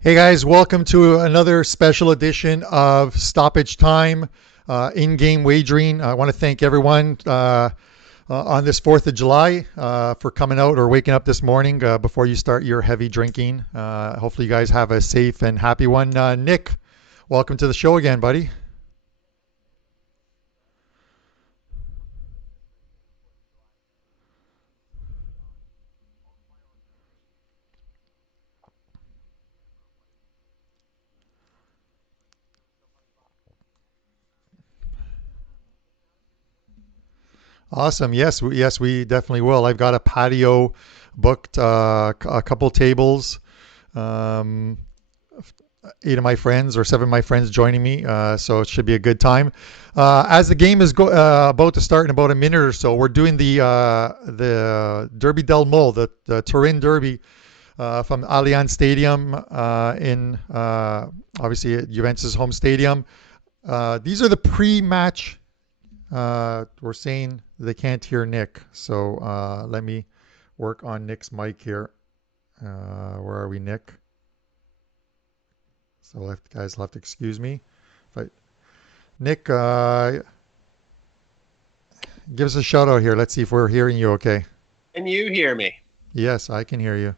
Hey guys, welcome to another special edition of Stoppage Time, in-game wagering. I want to thank everyone on this 4th of July for coming out or waking up this morning before you start your heavy drinking. Hopefully you guys have a safe and happy one. Nick, welcome to the show again, buddy. Awesome. Yes, we definitely will. I've got a patio booked, a couple tables. Um, 8 of my friends or 7 of my friends joining me, so it should be a good time. As the game is about to start in about a minute or so, we're doing the Derby del Mo, the Turin Derby from Allianz Stadium in obviously at Juventus' home stadium. These are the pre-match. We're saying they can't hear Nick, so let me work on Nick's mic here. Where are we, Nick? So guys will have to excuse me. But Nick, give us a shout out here. Let's see if we're hearing you okay. Can you hear me? Yes, I can hear you.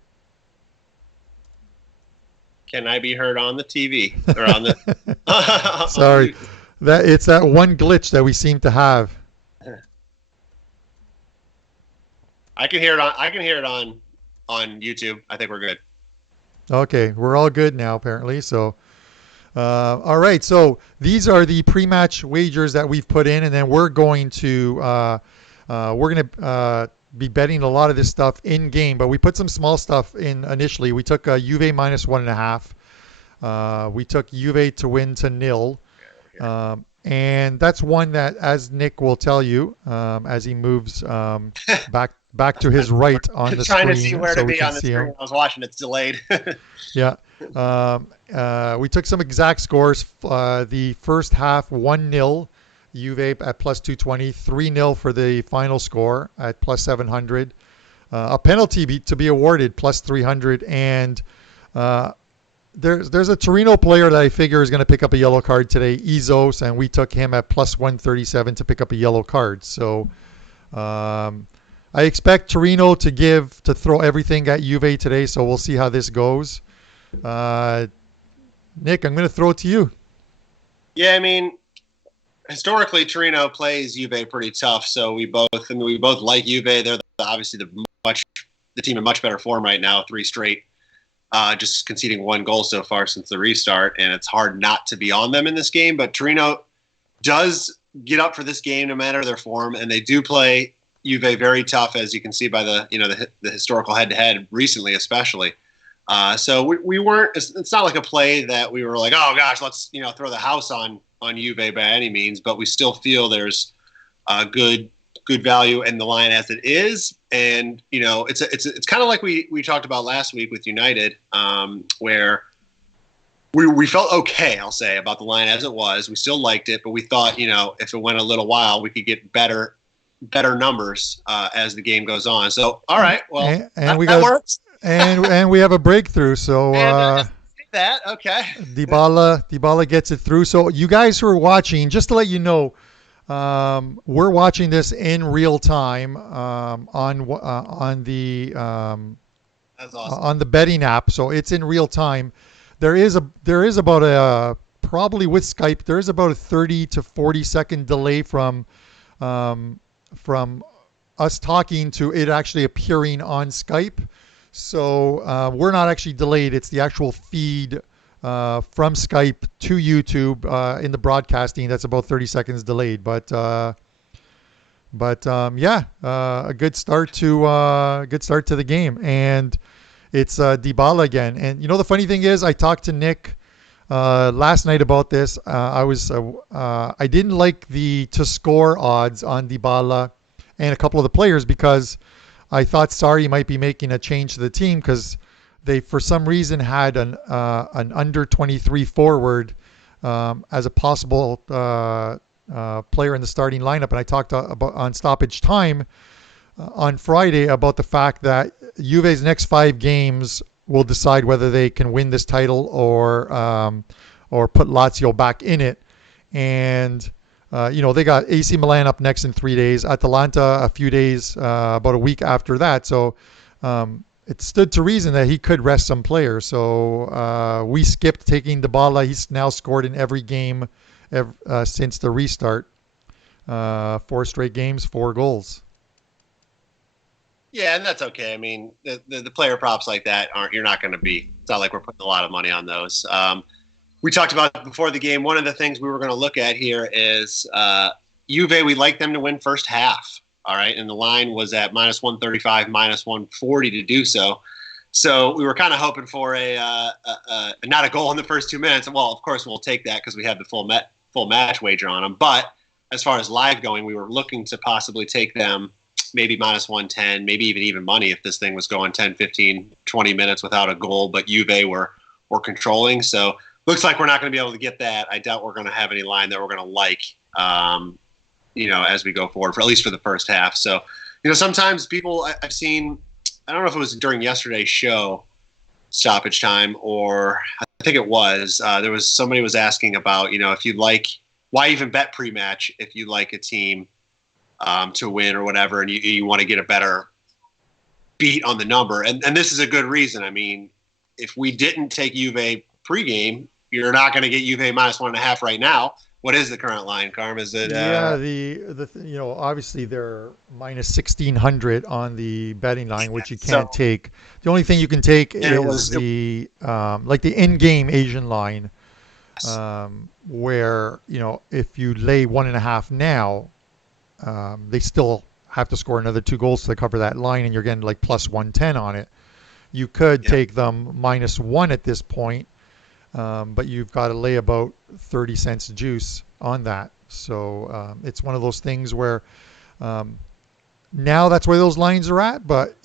Can I be heard on the TV or on the on Sorry, that it's that one glitch that we seem to have. I can hear it on YouTube. I think we're good. Okay, we're all good now apparently. So, all right. So these are the pre-match wagers that we've put in, and then we're gonna be betting a lot of this stuff in game. But we put some small stuff in initially. We took Juve minus 1.5. We took Juve to win to nil. And that's one that, as Nick will tell you, as he moves back to his right on the Trying to screen, see where so to we be can on the see screen. him. I was watching. It's delayed. Yeah. We took some exact scores. The first half 1-0, Juve at plus 220, 3-0 for the final score at plus 700. A penalty to be awarded plus 300, and there's a Torino player that I figure is going to pick up a yellow card today, Izos, and we took him at plus 137 to pick up a yellow card. So I expect Torino to throw everything at Juve today. So we'll see how this goes. Nick, I'm going to throw it to you. Yeah, I mean, historically, Torino plays Juve pretty tough. So we both like Juve. They're obviously the team in much better form right now, 3 straight. Just conceding 1 goal so far since the restart, and it's hard not to be on them in this game. But Torino does get up for this game no matter their form, and they do play Juve very tough, as you can see by the historical head-to-head recently, especially. So we weren't. It's not like a play that we were like, oh gosh, let's throw the house on Juve by any means. But we still feel there's good value in the line as it is, and it's kind of like we talked about last week with United, where we felt okay, I'll say, about the line as it was. We still liked it, but we thought if it went a little while, we could get better numbers as the game goes on. So all right, well, that works. and we have a breakthrough. So that okay. Dybala gets it through. So you guys who are watching, just to let you know. We're watching this in real time That's awesome. on the betting app, so it's in real time. There is about probably with Skype there is about a 30 to 40 second delay from us talking to it actually appearing on Skype. So we're not actually delayed. It's the actual feed from Skype to YouTube in the broadcasting that's about 30 seconds delayed. But yeah, a good start to the game, and it's Dybala again. And the funny thing is, I talked to Nick last night about this. I didn't like the to score odds on Dybala and a couple of the players because I thought Sarri might be making a change to the team because they, for some reason, had an under 23 forward as a possible player in the starting lineup. And I talked about on Stoppage Time on Friday about the fact that Juve's next 5 games will decide whether they can win this title or put Lazio back in it. And they got AC Milan up next in 3 days, Atalanta a few days, about a week after that. So it stood to reason that he could rest some players. So we skipped taking Dybala. He's now scored in every game since the restart. 4 straight games, 4 goals. Yeah, and that's okay. I mean, the player props like that you're not going to be. It's not like we're putting a lot of money on those. We talked about before the game. One of the things we were going to look at here is Juve. We like them to win first half. All right, and the line was at -135, -140 to do so. So we were kind of hoping for not a goal in the first 2 minutes. Well, of course we'll take that because we have the full match wager on them. But as far as live going, we were looking to possibly take them maybe -110, maybe even money if this thing was going 10, 15, 20 minutes without a goal. But Juve were controlling. So looks like we're not going to be able to get that. I doubt we're going to have any line that we're going to like. As we go forward, for at least for the first half. So, sometimes people I've seen, I don't know if it was during yesterday's show, Stoppage Time, or I think it was, somebody was asking about, if you'd like, why even bet pre-match if you like a team to win or whatever, and you want to get a better beat on the number. And this is a good reason. I mean, if we didn't take Juve pregame, you're not going to get Juve -1.5 right now. What is the current line, Carm? Is it? Obviously they're -1,600 on the betting line, which you can't take. The only thing you can take is the in-game Asian line, where if you lay 1.5 now, they still have to score another 2 goals to cover that line, and you're getting like +110 on it. You could take them -1 at this point. But you've got to lay about 30 cents juice on that. So it's one of those things where now that's where those lines are at. But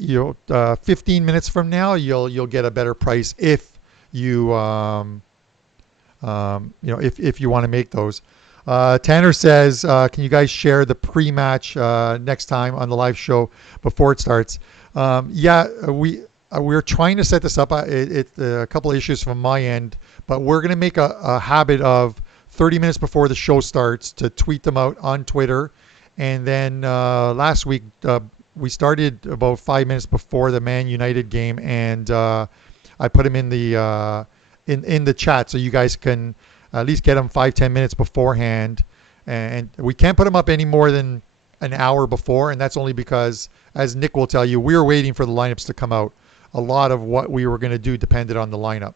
15 minutes from now, you'll get a better price if you if you want to make those. Tanner says, can you guys share the pre-match next time on the live show before it starts? We're trying to set this up. It's a couple of issues from my end, but we're going to make a habit of 30 minutes before the show starts to tweet them out on Twitter. And then last week, we started about 5 minutes before the Man United game, and I put them in the chat so you guys can at least get them 5-10 minutes beforehand. And we can't put them up any more than an hour before, and that's only because, as Nick will tell you, we were waiting for the lineups to come out. A lot of what we were going to do depended on the lineup.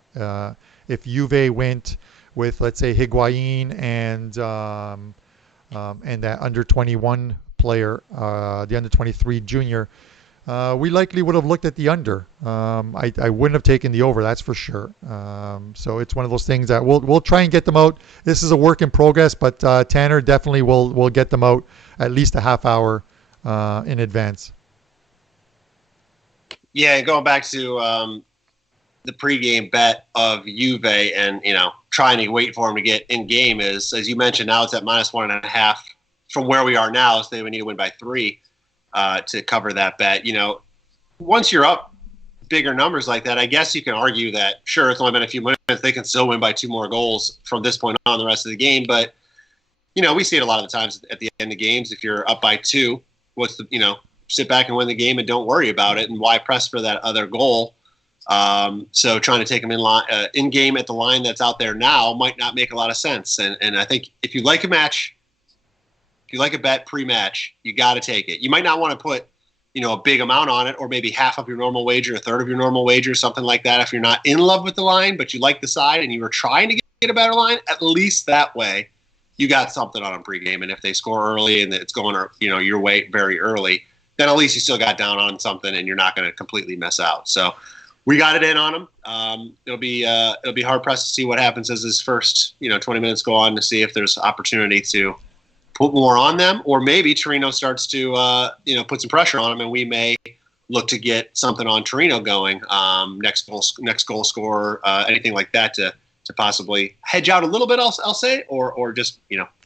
If Juve went with, let's say, Higuain and that under 21 player, the under 23 junior, we likely would have looked at the under. I wouldn't have taken the over, that's for sure. So it's one of those things that we'll try and get them out. This is a work in progress, but Tanner definitely will get them out at least a half hour in advance. Yeah, going back to the pregame bet of Juve and, trying to wait for him to get in game is, as you mentioned, now it's at -1.5 from where we are now. So they would need to win by 3 to cover that bet. Once you're up bigger numbers like that, I guess you can argue that, sure, it's only been a few minutes. They can still win by 2 more goals from this point on the rest of the game. But, we see it a lot of the times at the end of games. If you're up by 2, what's the, sit back and win the game and don't worry about it, and why press for that other goal? So trying to take them in game at the line that's out there now might not make a lot of sense. And I think if you like a match, if you like a bet pre-match, you got to take it. You might not want to put a big amount on it, or maybe half of your normal wager, a third of your normal wager, something like that. If you're not in love with the line, but you like the side and you were trying to get a better line, at least that way you got something on them pregame. And if they score early and it's going your way very early, then at least you still got down on something and you're not going to completely miss out. So we got it in on them. It'll be hard pressed to see what happens as this first 20 minutes go on, to see if there's opportunity to put more on them, or maybe Torino starts to put some pressure on them, and we may look to get something on Torino going, next goal scorer, anything like that to possibly hedge out a little bit. I'll say, or just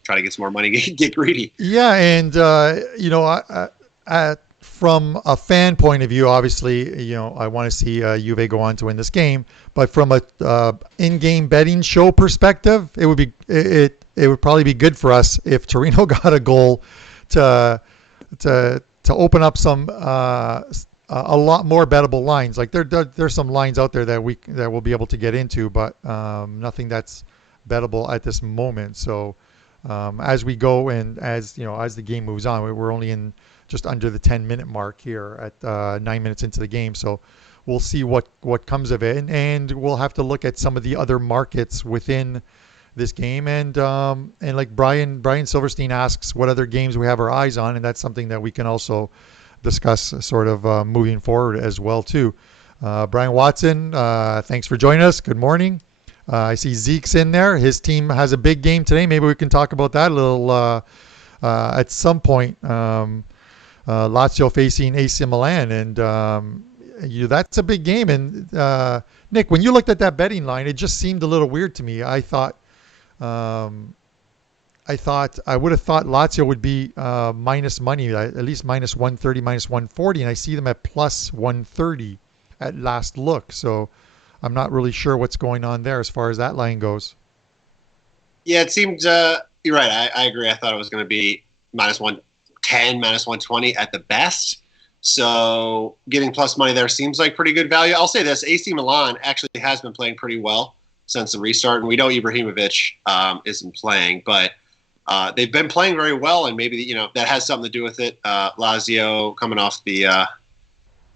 try to get some more money, get greedy. Yeah, and from a fan point of view, obviously, I want to see Juve go on to win this game. But from a in-game betting show perspective, it would be it would probably be good for us if Torino got a goal to open up some a lot more bettable lines. Like there's some lines out there that we'll be able to get into, but nothing that's bettable at this moment. So as we go and as the game moves on, we're only in just under the 10-minute mark here at 9 minutes into the game. So we'll see what comes of it, and we'll have to look at some of the other markets within this game. And like Brian Silverstein asks what other games we have our eyes on, and that's something that we can also discuss sort of moving forward as well too. Brian Watson, thanks for joining us. Good morning. I see Zeke's in there. His team has a big game today. Maybe we can talk about that a little at some point. Lazio facing AC Milan, and that's a big game. And Nick, when you looked at that betting line, it just seemed a little weird to me. I would have thought Lazio would be minus money, at least minus 130, minus 140, and I see them at plus 130 at last look. So I'm not really sure what's going on there as far as that line goes. Yeah, it seemed you're right. I agree. I thought it was going to be minus 110, minus 120 at the best. So getting plus money there seems like pretty good value. I'll say this: AC Milan actually has been playing pretty well since the restart, and we know Ibrahimovic isn't playing, but they've been playing very well, and maybe that has something to do with it. Lazio coming off the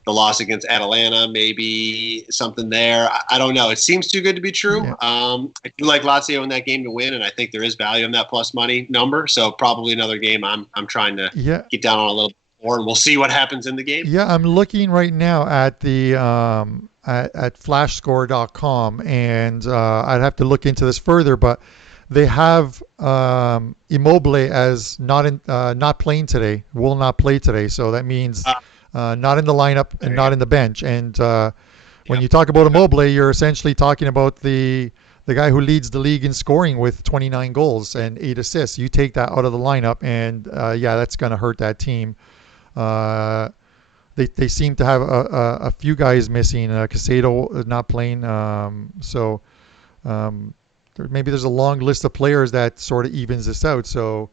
loss against Atalanta, maybe something there. I don't know. It seems too good to be true. Yeah. I do like Lazio in that game to win, and I think there is value in that plus money number. So probably another game I'm trying to get down on a little bit more, and we'll see what happens in the game. Yeah, I'm looking right now at the at flashscore.com, and I'd have to look into this further, but they have Immobile as not playing today, will not play today. So that means not in the lineup and not in the bench. And when you talk about Immobile, you're essentially talking about the guy who leads the league in scoring with 29 goals and 8 assists. You take that out of the lineup, and that's going to hurt that team. They seem to have a few guys missing. Casado not playing. So maybe there's a long list of players that sort of evens this out. So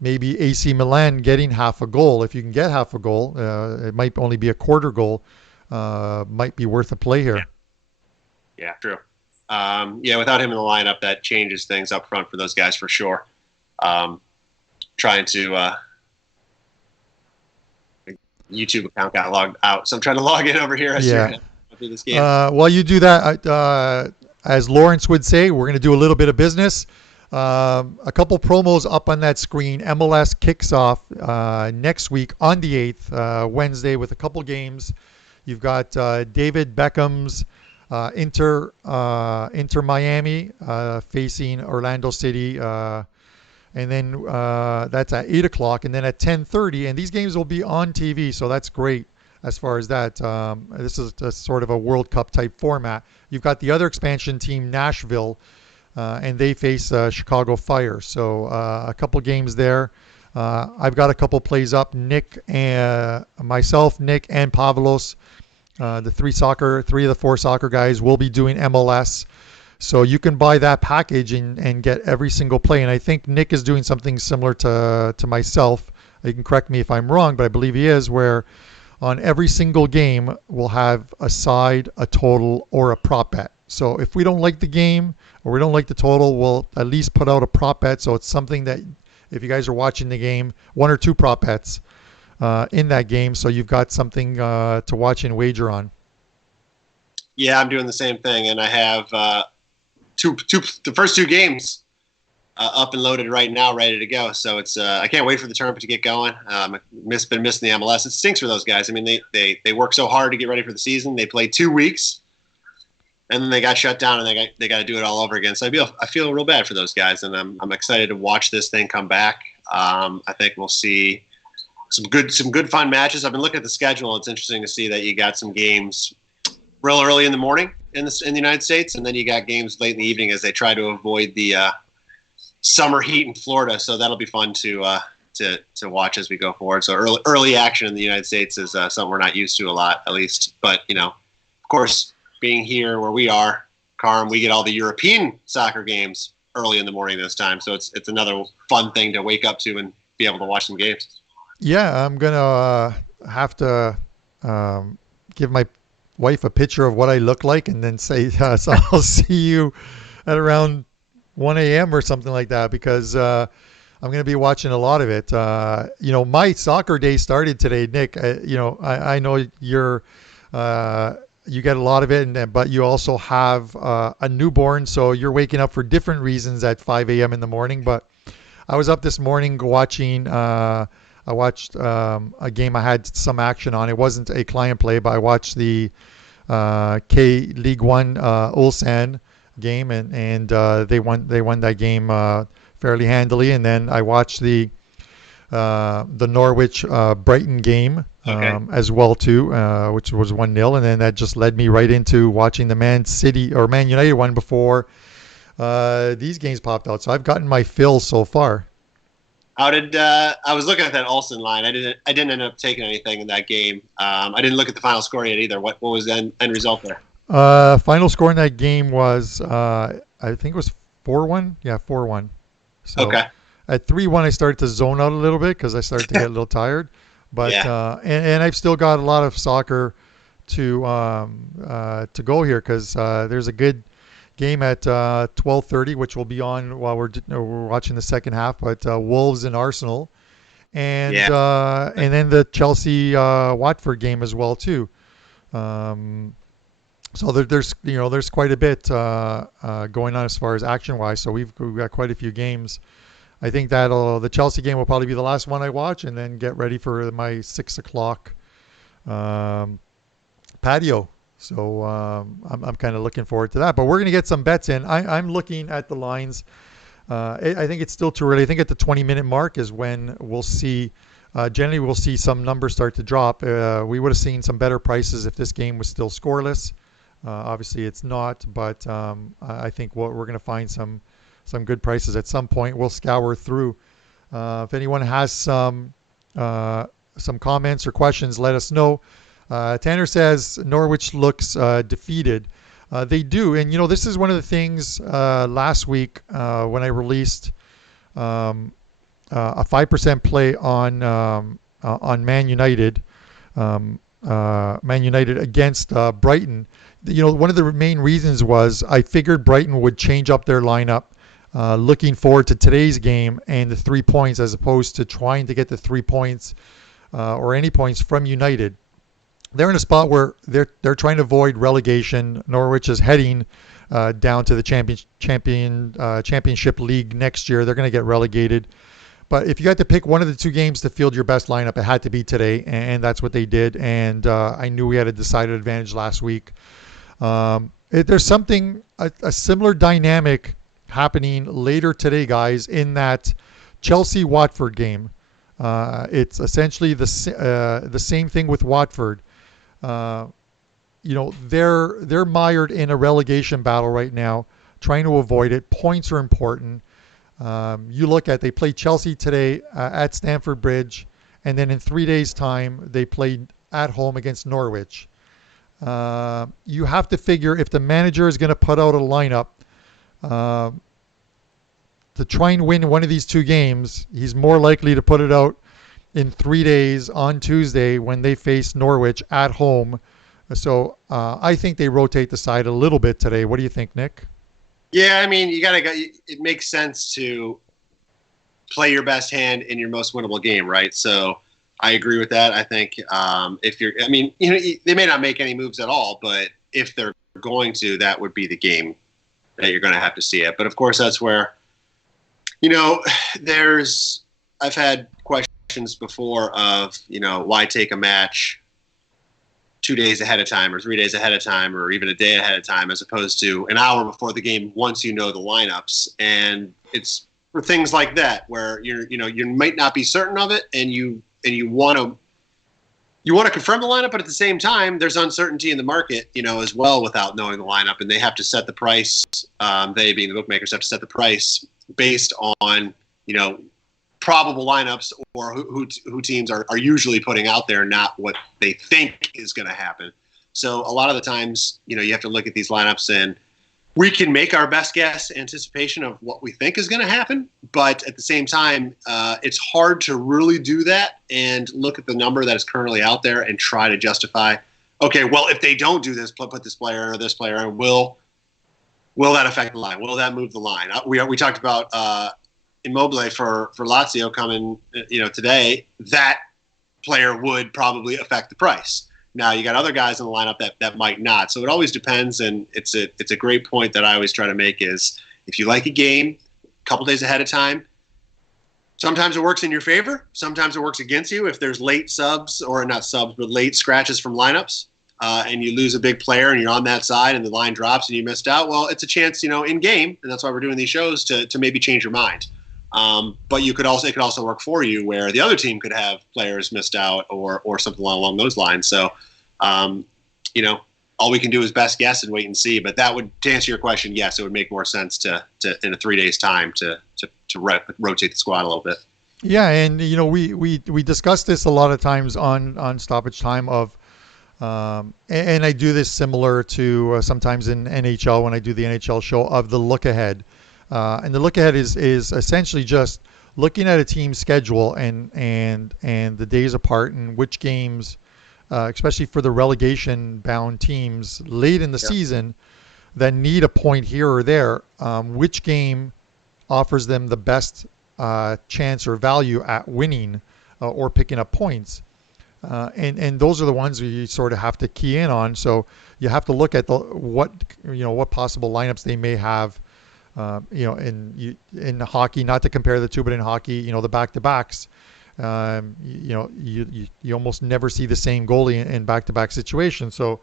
maybe AC Milan getting half a goal. If you can get half a goal, it might only be a quarter goal. Might be worth a play here. Yeah, true. Without him in the lineup, that changes things up front for those guys for sure. Trying to YouTube account got logged out, so I'm trying to log in over here. Through this game. While you do that, as Lawrence would say, we're going to do a little bit of business. A couple promos up on that screen. MLS kicks off next week on the 8th, Wednesday, with a couple games. You've got David Beckham's Inter Miami facing Orlando City, and then that's at 8 o'clock, and then at 10:30. And these games will be on TV, so that's great as far as that. This is a sort of a World Cup type format. You've got the other expansion team, Nashville, and they face Chicago Fire. So a couple games there. I've got a couple plays up. Myself, Nick, and Pavlos, the three of the four soccer guys, will be doing MLS. So you can buy that package and get every single play. And I think Nick is doing something similar to myself. You can correct me if I'm wrong, but I believe he is, where on every single game we'll have a side, a total, or a prop bet. So if we don't like the game or we don't like the total, we'll at least put out a prop bet. So it's something that if you guys are watching the game, one or two prop bets in that game, so you've got something to watch and wager on. Yeah, I'm doing the same thing, and I have the first two games up and loaded right now, ready to go. So it's I can't wait for the tournament to get going. I've been missing the MLS. It stinks for those guys. I mean, they work so hard to get ready for the season. They play 2 weeks, and then they got shut down, and they got to do it all over again. So I feel real bad for those guys, and I'm excited to watch this thing come back. I think we'll see some good fun matches. I've been looking at the schedule. It's interesting to see that you got some games real early in the morning in the United States, and then you got games late in the evening as they try to avoid the summer heat in Florida. So that'll be fun to to watch as we go forward. So early action in the United States is something we're not used to a lot, at least. But of course, being here where we are, Carm, we get all the European soccer games early in the morning this time. So it's another fun thing to wake up to and be able to watch some games. Yeah, I'm gonna have to give my wife a picture of what I look like, and then say, so I'll see you at around 1 a.m. or something like that, because I'm going to be watching a lot of it. My soccer day started today, Nick. I know you get a lot of it, but you also have a newborn, so you're waking up for different reasons at 5 a.m. in the morning. But I was up this morning watching. I watched a game I had some action on. It wasn't a client play, but I watched the K League One Ulsan game, and they won that game fairly handily. And then I watched the Norwich Brighton game as well too, which was 1-0, and then that just led me right into watching the Man United one before these games popped out. So I've gotten my fill so far. How did I was looking at that Olsen line? I didn't end up taking anything in that game. I didn't look at the final score yet either. What was the end result there? Final score in that game was I think it was 4-1. Yeah, 4-1. So okay. At 3-1, I started to zone out a little bit because I started to get a little tired. But and I've still got a lot of soccer to go here, because there's a good game at 12:30, which will be on while we're watching the second half. But Wolves and Arsenal, and then the Chelsea Watford game as well too. So there's quite a bit going on as far as action wise. So we've got quite a few games. I think the Chelsea game will probably be the last one I watch, and then get ready for my 6 o'clock patio. So I'm kind of looking forward to that. But we're going to get some bets in. I'm looking at the lines. I think it's still too early. I think at the 20-minute mark is when we'll see. Generally, we'll see some numbers start to drop. We would have seen some better prices if this game was still scoreless. Obviously, it's not. But I think we're going to find some good prices at some point. We'll scour through. If anyone has some comments or questions, let us know. Tanner says Norwich looks defeated. They do, and this is one of the things last week when I released a 5% play on Man United, Man United against Brighton. One of the main reasons was I figured Brighton would change up their lineup, looking forward to today's game and the 3 points, as opposed to trying to get the 3 points or any points from United. They're in a spot where they're trying to avoid relegation. Norwich is heading down to the championship league next year. They're going to get relegated. But if you had to pick one of the two games to field your best lineup, it had to be today, and that's what they did. And I knew we had a decided advantage last week. There's something, a similar dynamic happening later today, guys, in that Chelsea-Watford game. It's essentially the same thing with Watford. They're mired in a relegation battle right now, trying to avoid it. Points are important. They played Chelsea today at Stamford Bridge, and then in 3 days' time they played at home against Norwich. You have to figure if the manager is going to put out a lineup to try and win one of these two games, he's more likely to put it out in 3 days on Tuesday when they face Norwich at home. So I think they rotate the side a little bit today. What do you think, Nick? Yeah, I mean, it makes sense to play your best hand in your most winnable game, right? So I agree with that. I think they may not make any moves at all, but if they're going to, that would be the game that you're going to have to see it. But of course, that's where, I've had questions before of, why take a match 2 days ahead of time or 3 days ahead of time or even a day ahead of time as opposed to an hour before the game once you know the lineups. And it's for things like that where you might not be certain of it and you want to confirm the lineup, but at the same time there's uncertainty in the market as well without knowing the lineup, and they have to set the price, they being the bookmakers have to set the price based on probable lineups or who teams are usually putting out there, not what they think is going to happen. So a lot of the times, you have to look at these lineups and we can make our best guess anticipation of what we think is going to happen. But at the same time, it's hard to really do that and look at the number that is currently out there and try to justify, okay, well, if they don't do this, put this player or this player, and will that affect the line? Will that move the line? We talked about Immobile for Lazio coming, today. That player would probably affect the price. Now you got other guys in the lineup that might not. So it always depends, and it's a great point that I always try to make is if you like a game a couple days ahead of time, sometimes it works in your favor, sometimes it works against you. If there's late subs, or not subs, but late scratches from lineups, and you lose a big player and you're on that side and the line drops and you missed out, well, it's a chance, in game, and that's why we're doing these shows to maybe change your mind. But it could also work for you where the other team could have players missed out or something along those lines. So, all we can do is best guess and wait and see. But that would, to answer your question, yes, it would make more sense to in a 3 days time to rotate the squad a little bit. Yeah, and we discussed this a lot of times on Stoppage Time and I do this similar to sometimes in NHL when I do the NHL show of the look ahead. And the look ahead is essentially just looking at a team's schedule and the days apart and which games, especially for the relegation-bound teams late in the season that need a point here or there, which game offers them the best chance or value at winning or picking up points. And those are the ones you sort of have to key in on. So you have to look at what possible lineups they may have. In hockey, not to compare the two, but in hockey, the back-to-backs, you almost never see the same goalie in back-to-back situations. So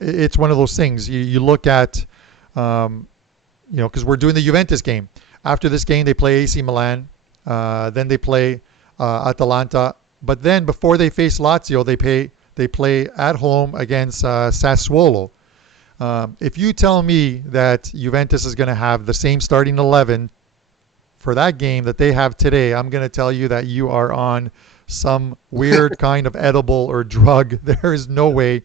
it's one of those things. You look at, because we're doing the Juventus game. After this game, they play AC Milan. Then they play Atalanta. But then before they face Lazio, they play at home against Sassuolo. If you tell me that Juventus is going to have the same starting 11 for that game that they have today, I'm going to tell you that you are on some weird kind of edible or drug. There is no way.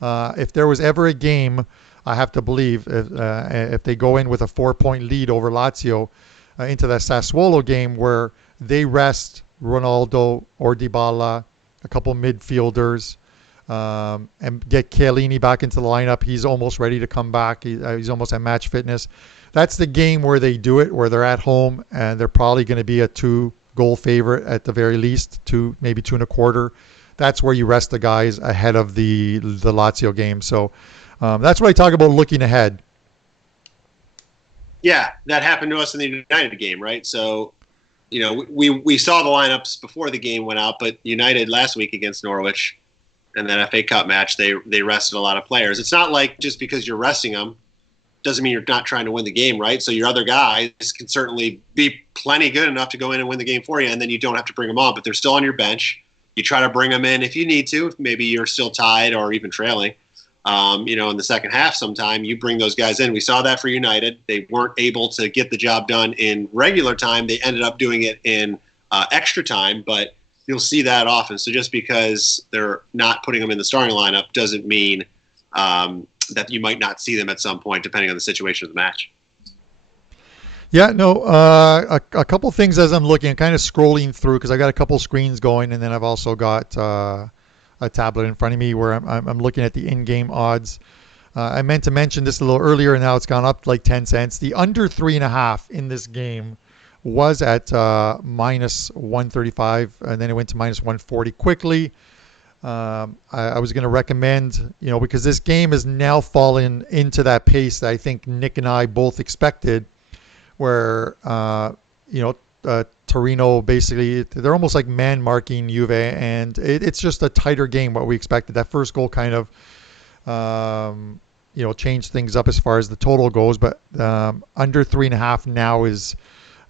If there was ever a game, I have to believe, if they go in with a 4-point lead over Lazio into that Sassuolo game where they rest Ronaldo or Dybala, a couple midfielders, and get Chiellini back into the lineup. He's almost ready to come back. He's almost at match fitness. That's the game where they do it, where they're at home, and they're probably going to be a 2-goal favorite at the very least, maybe 2.25. That's where you rest the guys ahead of the Lazio game. So that's what I talk about looking ahead. Yeah, that happened to us in the United game, right? So, we saw the lineups before the game went out, but United last week against Norwich and that FA Cup match, they rested a lot of players. It's not like just because you're resting them doesn't mean you're not trying to win the game, right? So your other guys can certainly be plenty good enough to go in and win the game for you, and then you don't have to bring them on, but they're still on your bench. You try to bring them in if you need to, if maybe you're still tied or even trailing. In the second half sometime, you bring those guys in. We saw that for United. They weren't able to get the job done in regular time. They ended up doing it in extra time, but you'll see that often. So just because they're not putting them in the starting lineup doesn't mean that you might not see them at some point, depending on the situation of the match. Yeah, no, a couple things as I'm looking, kind of scrolling through, because I got a couple screens going, and then I've also got a tablet in front of me where I'm looking at the in-game odds. I meant to mention this a little earlier, and now it's gone up like 10 cents. The under 3.5 in this game was at minus 135, and then it went to minus 140 quickly. I was going to recommend, because this game has now fallen into that pace that I think Nick and I both expected, where, Torino basically, they're almost like man marking Juve, and it's just a tighter game, what we expected. That first goal kind of, changed things up as far as the total goes, but under 3.5 now is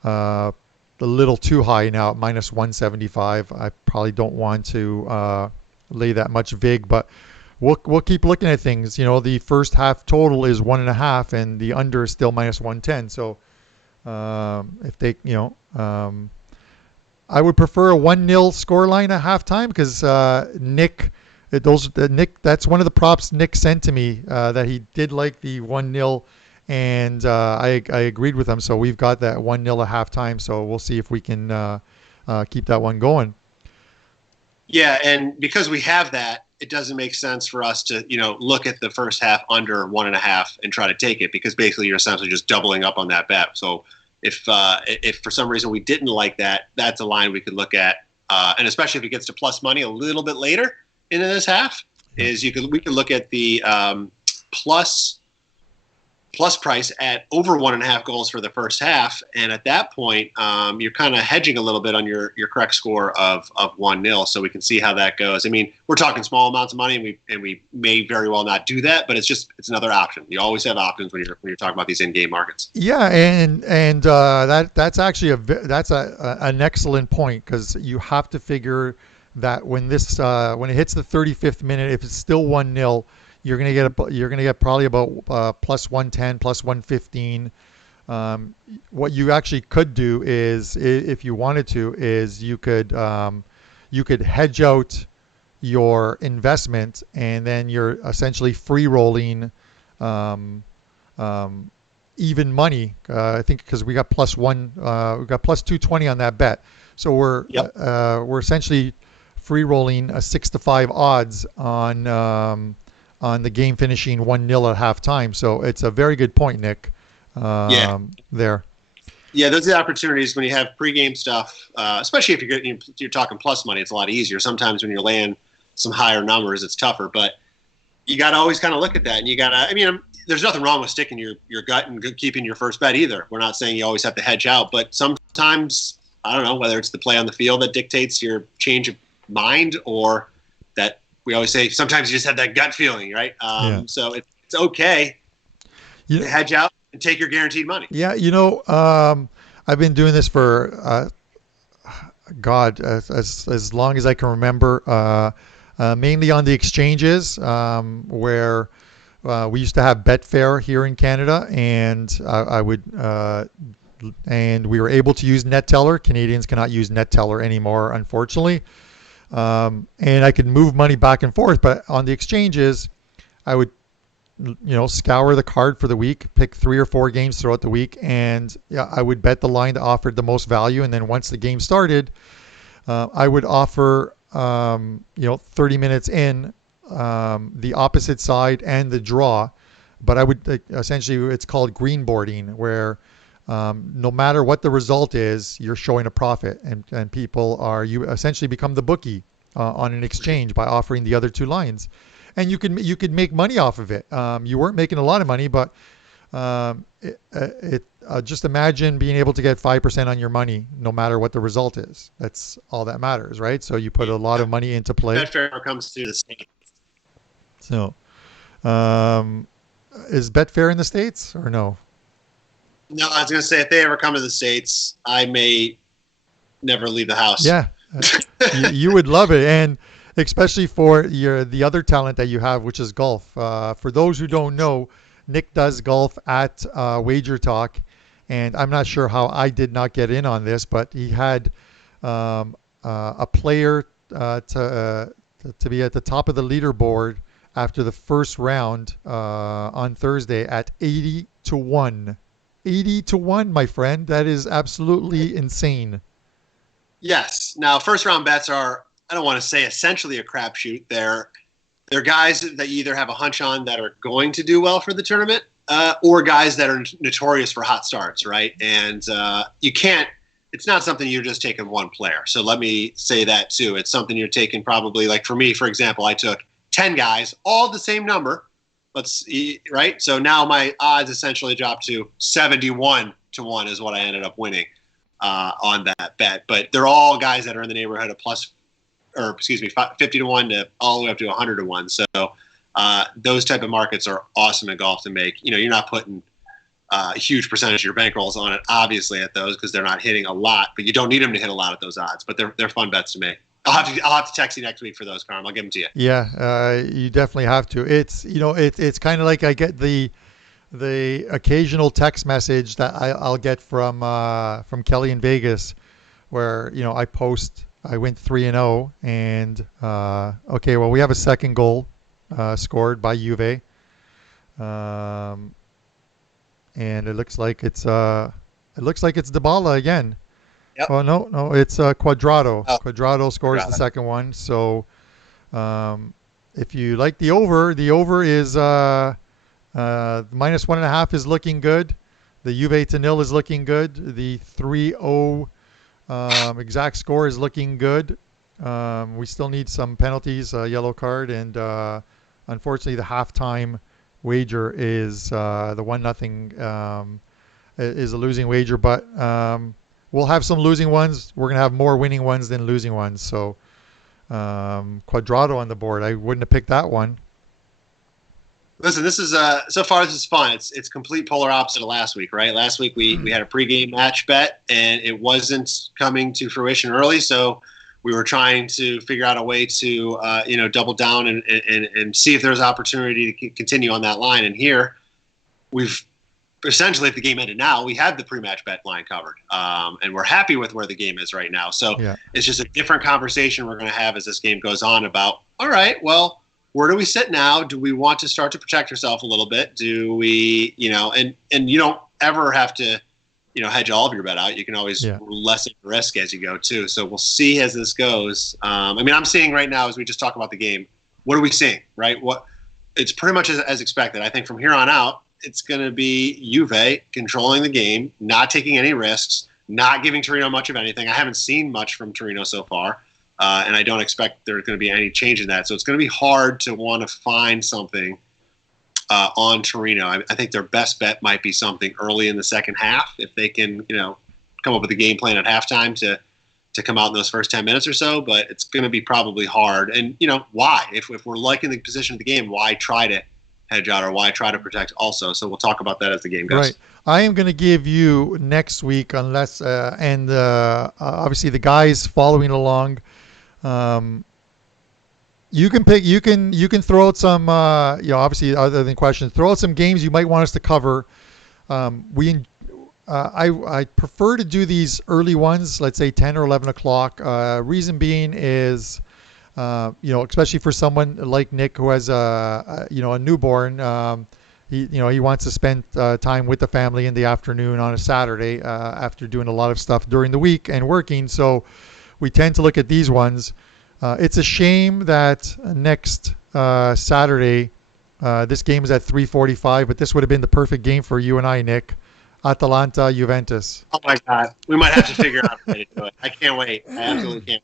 a little too high now at minus 175. I probably don't want to lay that much vig, but we'll keep looking at things. The first half total is 1.5, and the under is still minus 110. So if they, I would prefer a 1-0 scoreline at halftime because Nick, that's one of the props Nick sent to me that he did like the 1-0, and I agreed with him. So we've got that 1-0 at halftime. So we'll see if we can keep that one going. Yeah, and because we have that, it doesn't make sense for us to, look at the first half under 1.5 and try to take it, because basically you're essentially just doubling up on that bet. So if for some reason we didn't like that, that's a line we could look at, and especially if it gets to plus money a little bit later into this half, we could look at the plus price at over 1.5 goals for the first half, and at that point, you're kind of hedging a little bit on your correct score of 1-0, so we can see how that goes. I mean, we're talking small amounts of money, and we may very well not do that, but it's another option. You always have options when you're talking about these in-game markets. Yeah, and that's actually an excellent point, because you have to figure that when it hits the 35th minute, if it's still 1-0. You're gonna get probably about plus 110, plus 115. What you actually could do is, if you wanted to, is you could hedge out your investment, and then you're essentially free rolling even money. I think because we got we got plus 220 on that bet, so we're essentially free rolling a 6-5 odds on the game finishing 1-0 at halftime. So it's a very good point, Nick. There. Yeah, those are the opportunities when you have pregame stuff, especially if you're talking plus money. It's a lot easier. Sometimes when you're laying some higher numbers, it's tougher. But you got to always kind of look at that, and you got to. I mean, there's nothing wrong with sticking your gut and keeping your first bet either. We're not saying you always have to hedge out, but sometimes, I don't know, whether it's the play on the field that dictates your change of mind, or that we always say sometimes you just have that gut feeling, right? So it's okay to hedge out and take your guaranteed money. Yeah, I've been doing this for as long as I can remember. Mainly on the exchanges, where we used to have Betfair here in Canada, and and we were able to use NetTeller. Canadians cannot use NetTeller anymore, unfortunately. And I could move money back and forth, but on the exchanges, I would, scour the card for the week, pick 3 or 4 games throughout the week, and I would bet the line that offered the most value. And then once the game started, I would offer, 30 minutes in, the opposite side and the draw. But I would essentially, it's called greenboarding, where no matter what the result is, you're showing a profit, and you essentially become the bookie on an exchange by offering the other 2 lines, and you could make money off of it. You weren't making a lot of money, but just imagine being able to get 5% on your money, no matter what the result is. That's all that matters, right? So you put a lot of money into play. Betfair comes to the States. So, is Betfair in the States or no? No, I was going to say, if they ever come to the States, I may never leave the house. Yeah, you would love it, and especially for the other talent that you have, which is golf. For those who don't know, Nick does golf at Wager Talk, and I'm not sure how I did not get in on this, but he had a player to be at the top of the leaderboard after the first round on Thursday at 80-1. 80-1, my friend. That is absolutely insane. Yes. Now, first round bets are, I don't want to say essentially a crapshoot. They're guys that you either have a hunch on that are going to do well for the tournament, or guys that are notorious for hot starts, right? And it's not something you're just taking one player. So let me say that too. It's something you're taking probably, like for me, for example, I took 10 guys, all the same number. Right? So now my odds essentially dropped to 71-1 is what I ended up winning on that bet. But they're all guys that are in the neighborhood of 50-1 to all the way up to 100-1. So those type of markets are awesome in golf to make. You're not putting a huge percentage of your bankrolls on it, obviously, at those, because they're not hitting a lot. But you don't need them to hit a lot at those odds. But they're fun bets to make. I'll have to text you next week for those, Carm. I'll give them to you. Yeah, you definitely have to. It's it's kind of like I get the occasional text message that I'll get from Kelly in Vegas, where I went 3-0, and okay, well, we have a second goal scored by Juve, and it looks like it's Dybala again. Yep. Oh, no, it's Quadrado. Oh, Quadrado scores the second one. So if you like the over is -1.5 is looking good. The Juve to nil is looking good. The 3-0 exact score is looking good. We still need some penalties, yellow card, and unfortunately the halftime wager is the 1-0 is a losing wager, but we'll have some losing ones. We're going to have more winning ones than losing ones. So Quadrado on the board. I wouldn't have picked that one. Listen, this is so far this is fun. It's complete polar opposite of last week, right? Last week we had a pregame match bet, and it wasn't coming to fruition early, so we were trying to figure out a way to double down and see if there's opportunity to continue on that line. And here we've essentially, if the game ended now, we had the pre-match bet line covered, and we're happy with where the game is right now. So It's just a different conversation we're going to have as this game goes on about, all right, well, where do we sit now? Do we want to start to protect ourselves a little bit? Do we, and you don't ever have to, hedge all of your bet out. You can always lessen the risk as you go too. So we'll see as this goes. I'm seeing right now, as we just talk about the game, what are we seeing, right? It's pretty much as expected. I think from here on out, it's going to be Juve controlling the game, not taking any risks, not giving Torino much of anything. I haven't seen much from Torino so far. And I don't expect there's going to be any change in that. So it's going to be hard to want to find something on Torino. I think their best bet might be something early in the second half if they can, come up with a game plan at halftime to come out in those first 10 minutes or so. But it's going to be probably hard. And, why? If we're liking the position of the game, why try to hedge out or why try to protect also? So we'll talk about that as the game goes. Right. I am going to give you next week, unless obviously the guys following along. You can pick. You can throw out some. Obviously, other than questions, throw out some games you might want us to cover. I prefer to do these early ones. Let's say 10 or 11 o'clock. Reason being is, especially for someone like Nick who has a newborn. He wants to spend time with the family in the afternoon on a Saturday after doing a lot of stuff during the week and working. So we tend to look at these ones. It's a shame that next Saturday, this game is at 3:45, but this would have been the perfect game for you and I, Nick. Atalanta, Juventus. Oh my God, we might have to figure out a way to do it. I can't wait. I absolutely can't.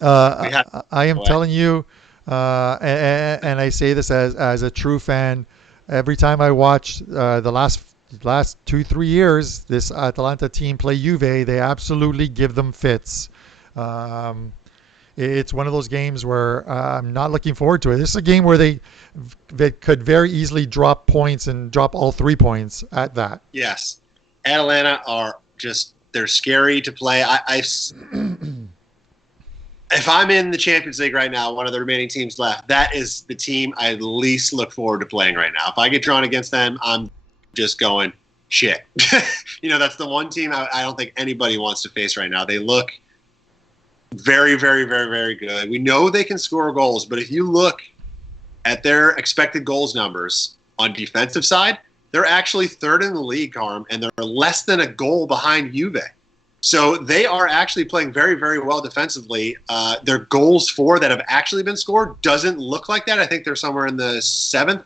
I am telling you, and I say this as a true fan. Every time I watch the last 2-3 years, this Atalanta team play Juve, they absolutely give them fits. It's one of those games where I'm not looking forward to it. This is a game where they could very easily drop points and drop all 3 points at that. Yes. Atalanta they're scary to play. If I'm in the Champions League right now, one of the remaining teams left, that is the team I least look forward to playing right now. If I get drawn against them, I'm just going, shit. That's the one team I don't think anybody wants to face right now. They look very, very, very, very good. We know they can score goals, but if you look at their expected goals numbers on defensive side, they're actually third in the league, Carm, and they're less than a goal behind Juve. So they are actually playing very, very well defensively. Their goals for that have actually been scored doesn't look like that. I think they're somewhere in the 7th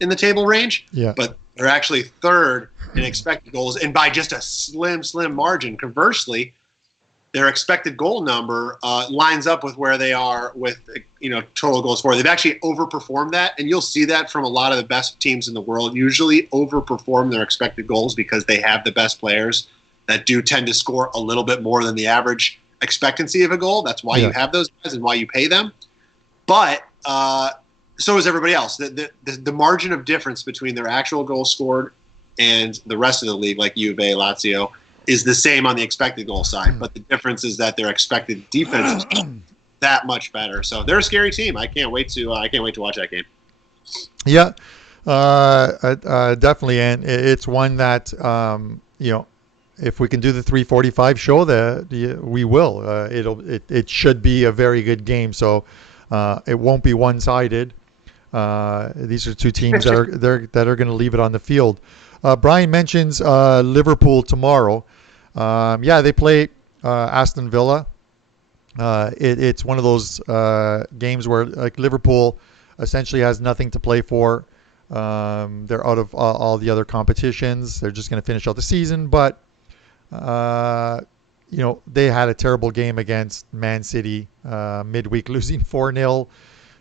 in the table range. Yeah. But they're actually third in expected goals, and by just a slim, slim margin. Conversely, their expected goal number lines up with where they are with total goals for. They've actually overperformed that, and you'll see that from a lot of the best teams in the world. Usually overperform their expected goals because they have the best players that do tend to score a little bit more than the average expectancy of a goal. That's why you have those guys and why you pay them. But so is everybody else. The margin of difference between their actual goals scored and the rest of the league, like Juve, Lazio, is the same on the expected goal side. But the difference is that their expected defense is that much better. So they're a scary team. I can't wait to watch that game. Yeah, definitely, and it's one that if we can do the 3:45 show, we will. It should be a very good game. So it won't be one-sided. These are two teams that are going to leave it on the field. Brian mentions Liverpool tomorrow. Yeah, they play Aston Villa. It's one of those games where like Liverpool essentially has nothing to play for. They're out of all the other competitions. They're just going to finish out the season. But they had a terrible game against Man City midweek, losing 4-0.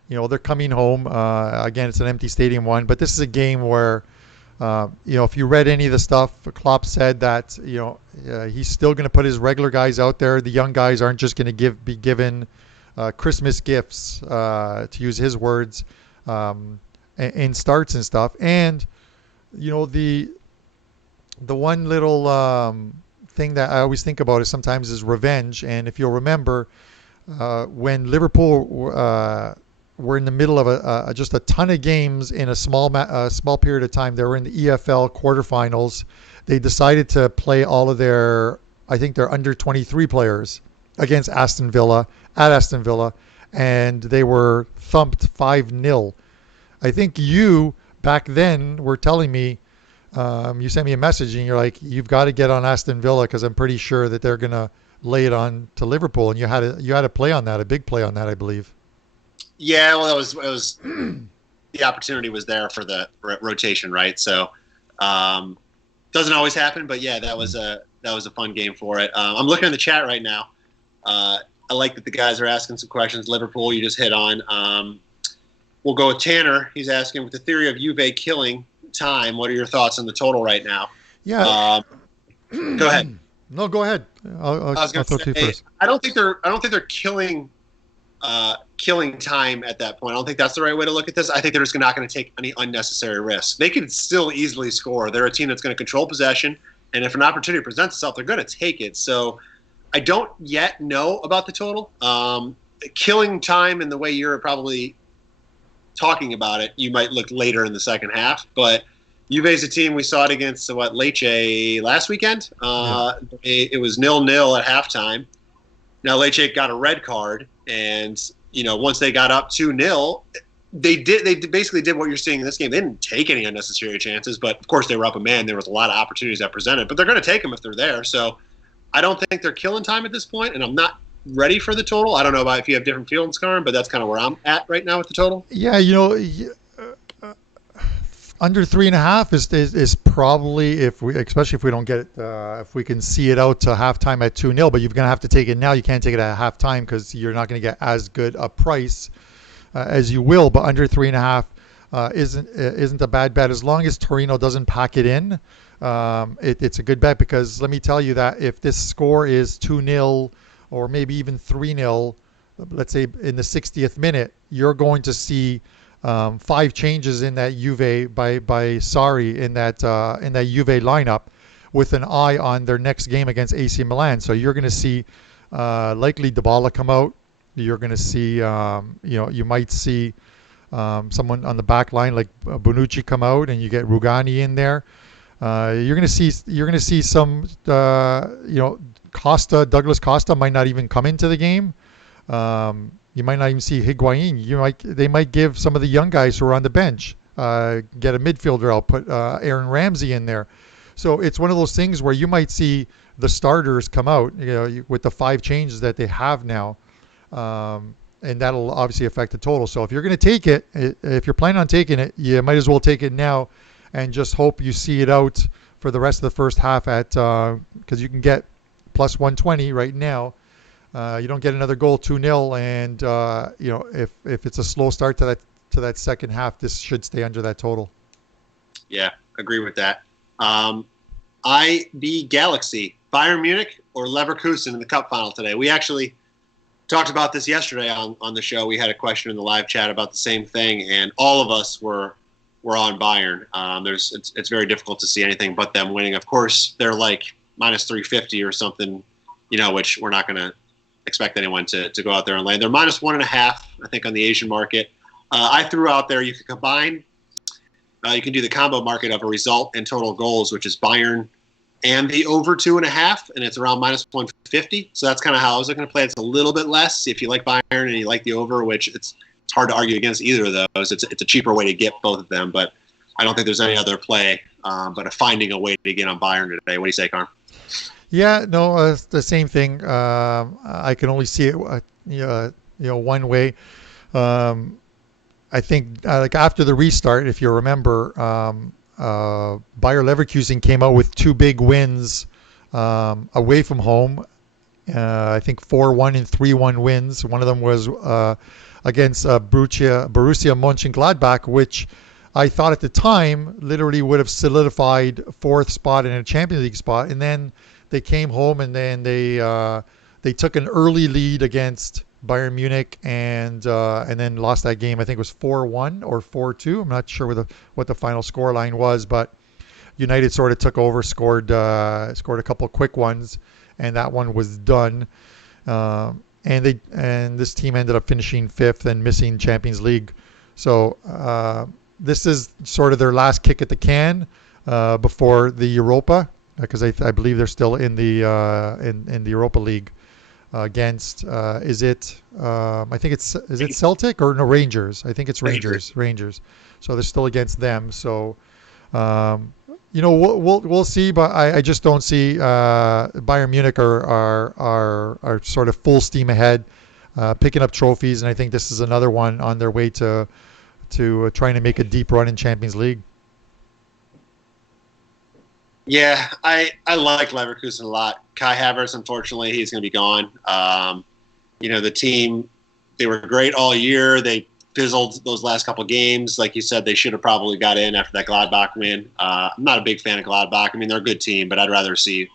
They're coming home. Again, it's an empty stadium one, but this is a game where, if you read any of the stuff, Klopp said that, he's still going to put his regular guys out there. The young guys aren't just going to be given Christmas gifts, to use his words, in starts and stuff. And, the one little thing that I always think about is sometimes is revenge. And if you'll remember, when Liverpool were in the middle of just a ton of games in a small period of time. They were in the EFL quarterfinals. They decided to play all of their under 23 players against Aston Villa at Aston Villa, and they were thumped 5-0. I think you back then were telling me, you sent me a message and you're like, you've got to get on Aston Villa because I'm pretty sure that they're gonna lay it on to Liverpool, and you had a play on that, a big play on that, I believe. Yeah, well, it was the opportunity was there for the rotation, right? So doesn't always happen, but yeah, that was a fun game for it. I'm looking in the chat right now. I like that the guys are asking some questions. Liverpool, you just hit on. We'll go with Tanner. He's asking, with the theory of Juve killing time, what are your thoughts on the total right now? Yeah. Go ahead. No, go ahead. I'll throw to you first. I don't think they're killing time at that point. I don't think that's the right way to look at this. I think they're just not going to take any unnecessary risks. They could still easily score. They're a team that's going to control possession, and if an opportunity presents itself, they're going to take it. So I don't yet know about the total. Killing time in the way you're probably talking about it, you might look later in the second half. But Juve's a team, we saw it against Lecce last weekend. It was 0-0 at halftime. Now Lecce got a red card, and once they got up 2-0, they basically did what you're seeing in this game. They didn't take any unnecessary chances, but of course they were up a man. There was a lot of opportunities that presented, but they're going to take them if they're there. So I don't think they're killing time at this point, and I'm not ready for the total. I don't know about if you have different feelings, Carm, but that's kind of where I'm at right now with the total. Yeah, under 3.5 is probably, especially if we don't get it, if we can see it out to halftime at 2-0, but you're going to have to take it now. You can't take it at halftime because you're not going to get as good a price as you will. But under 3.5 isn't a bad bet as long as Torino doesn't pack it in. It's a good bet, because let me tell you that if this score is 2-0 or maybe even 3-0, let's say in the 60th minute, you're going to see 5 changes in that Juve by Sarri in that Juve lineup, with an eye on their next game against AC Milan. So you're going to see likely Dybala come out. You're going to see you might see someone on the back line like Bonucci come out, and you get Rugani in there. You're going to see some Douglas Costa might not even come into the game. You might not even see Higuain. They might give some of the young guys who are on the bench, get a midfielder out, put Aaron Ramsey in there. So it's one of those things where you might see the starters come out, with the 5 changes that they have now, and that'll obviously affect the total. So if you're going to take it, if you're planning on taking it, you might as well take it now, and just hope you see it out for the rest of the first half because you can get plus 120 right now. You don't get another goal, 2-0, and if it's a slow start to that second half, this should stay under that total. Yeah, agree with that. IB Galaxy, Bayern Munich or Leverkusen in the cup final today. We actually talked about this yesterday on the show. We had a question in the live chat about the same thing, and all of us were on Bayern. It's very difficult to see anything but them winning. Of course, they're like minus 350 or something, which we're not going to expect anyone to go out there and lay. They're minus 1.5, I think, on the Asian market. I threw out there you could combine. You can do the combo market of a result and total goals, which is Bayern and the over 2.5, and it's around minus 150. So that's kind of how I was looking to play. It's a little bit less if you like Bayern and you like the over, which it's hard to argue against either of those. It's a cheaper way to get both of them, but I don't think there's any other play but finding a way to get on Bayern today. What do you say, Carm? Yeah, no, the same thing. I can only see it, one way. Um, I think like after the restart, if you remember, Bayer Leverkusen came out with two big wins away from home. I think 4-1 and 3-1 wins. One of them was against Borussia Mönchengladbach, which I thought at the time literally would have solidified fourth spot in a Champions League spot. And then they came home and then they took an early lead against Bayern Munich and then lost that game. I think it was 4-1 or 4-2. I'm not sure what the final score line was, but United sort of took over, scored a couple of quick ones, and that one was done. And this team ended up finishing fifth and missing Champions League. So this is sort of their last kick at the can before the Europa, because I believe they're still in the in the Europa League against is it Celtic or no, Rangers? I think it's Rangers. So they're still against them. So we'll see, but I just don't see Bayern Munich are sort of full steam ahead, picking up trophies, and I think this is another one on their way to trying to make a deep run in Champions League. Yeah, I like Leverkusen a lot. Kai Havertz, unfortunately, he's going to be gone. The team, they were great all year. They fizzled those last couple of games. Like you said, they should have probably got in after that Gladbach win. I'm not a big fan of Gladbach. I mean, they're a good team, but I'd rather see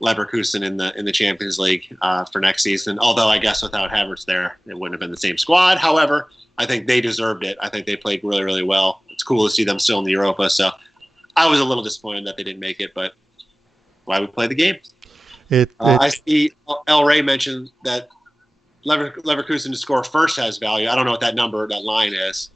Leverkusen in the Champions League for next season. Although I guess without Havertz there, it wouldn't have been the same squad. However, I think they deserved it. I think they played really, really well. It's cool to see them still in the Europa. So I was a little disappointed that they didn't make it, but why we play the game. I see El Rey mentioned that Leverkusen to score first has value. I don't know what that line is.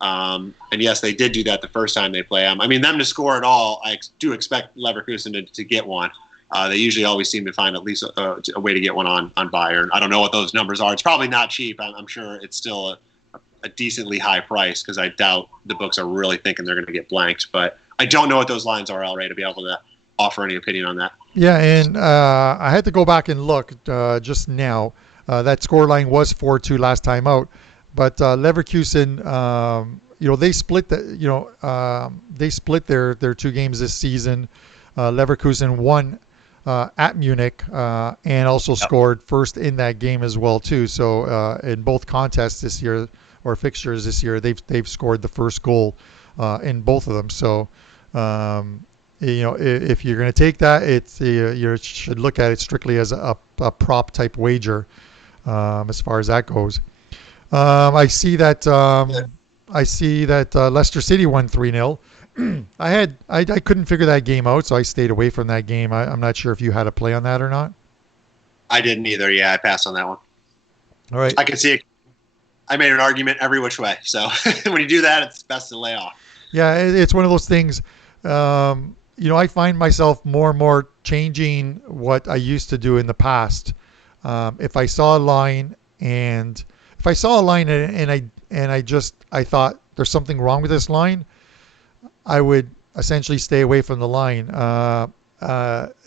And yes, they did do that the first time they play them. I mean, them to score at all, I do expect Leverkusen to get one. They usually always seem to find at least a way to get one on Bayern. I don't know what those numbers are. It's probably not cheap. I'm sure it's still a decently high price because I doubt the books are really thinking they're going to get blanked. But I don't know what those lines are, El Rey, to be able to offer any opinion on that. Yeah, and I had to go back and look just now. That score line was 4-2 last time out, but Leverkusen, they split their two games this season. Leverkusen won at Munich and also scored first in that game as well too. So in both contests this year or fixtures this year, they've scored the first goal in both of them. So if you're going to take that, you should look at it strictly as a prop type wager. As far as that goes, I see that Leicester City won 3-0. I couldn't figure that game out, so I stayed away from that game. I'm not sure if you had a play on that or not. I didn't either. Yeah, I passed on that one. All right. I can see it. I made an argument every which way. So when you do that, it's best to lay off. Yeah, it's one of those things. I find myself more and more changing what I used to do in the past. If I saw a line and I thought there's something wrong with this line, I would essentially stay away from the line.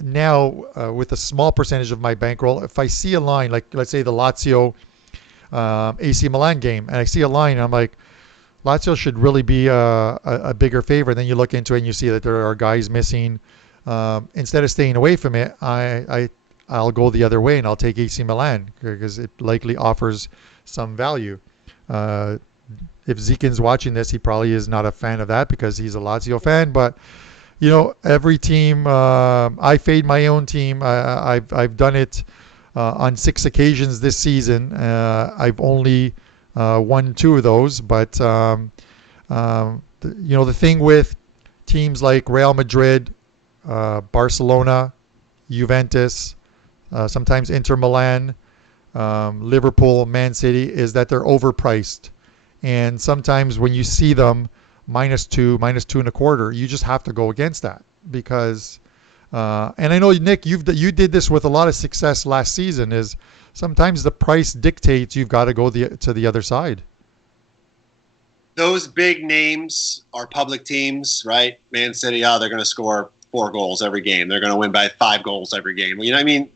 Now, with a small percentage of my bankroll, if I see a line, like let's say the Lazio AC Milan game, and I see a line, I'm like, Lazio should really be a bigger favorite. Then you look into it and you see that there are guys missing. Instead of staying away from it, I'll go the other way and I'll take AC Milan because it likely offers some value. If Zekin's watching this, he probably is not a fan of that because he's a Lazio fan. But every team, I fade my own team. I've done it on 6 occasions this season. I've only won 2 of those. But the thing with teams like Real Madrid, Barcelona, Juventus, sometimes Inter Milan, Liverpool, Man City, is that they're overpriced. And sometimes when you see them -2, -2.25, you just have to go against that because And I know, Nick, you did this with a lot of success last season. Is sometimes the price dictates you've got to go to the other side. Those big names are public teams, right? Man City, they're going to score 4 goals every game. They're going to win by 5 goals every game. You know what I mean?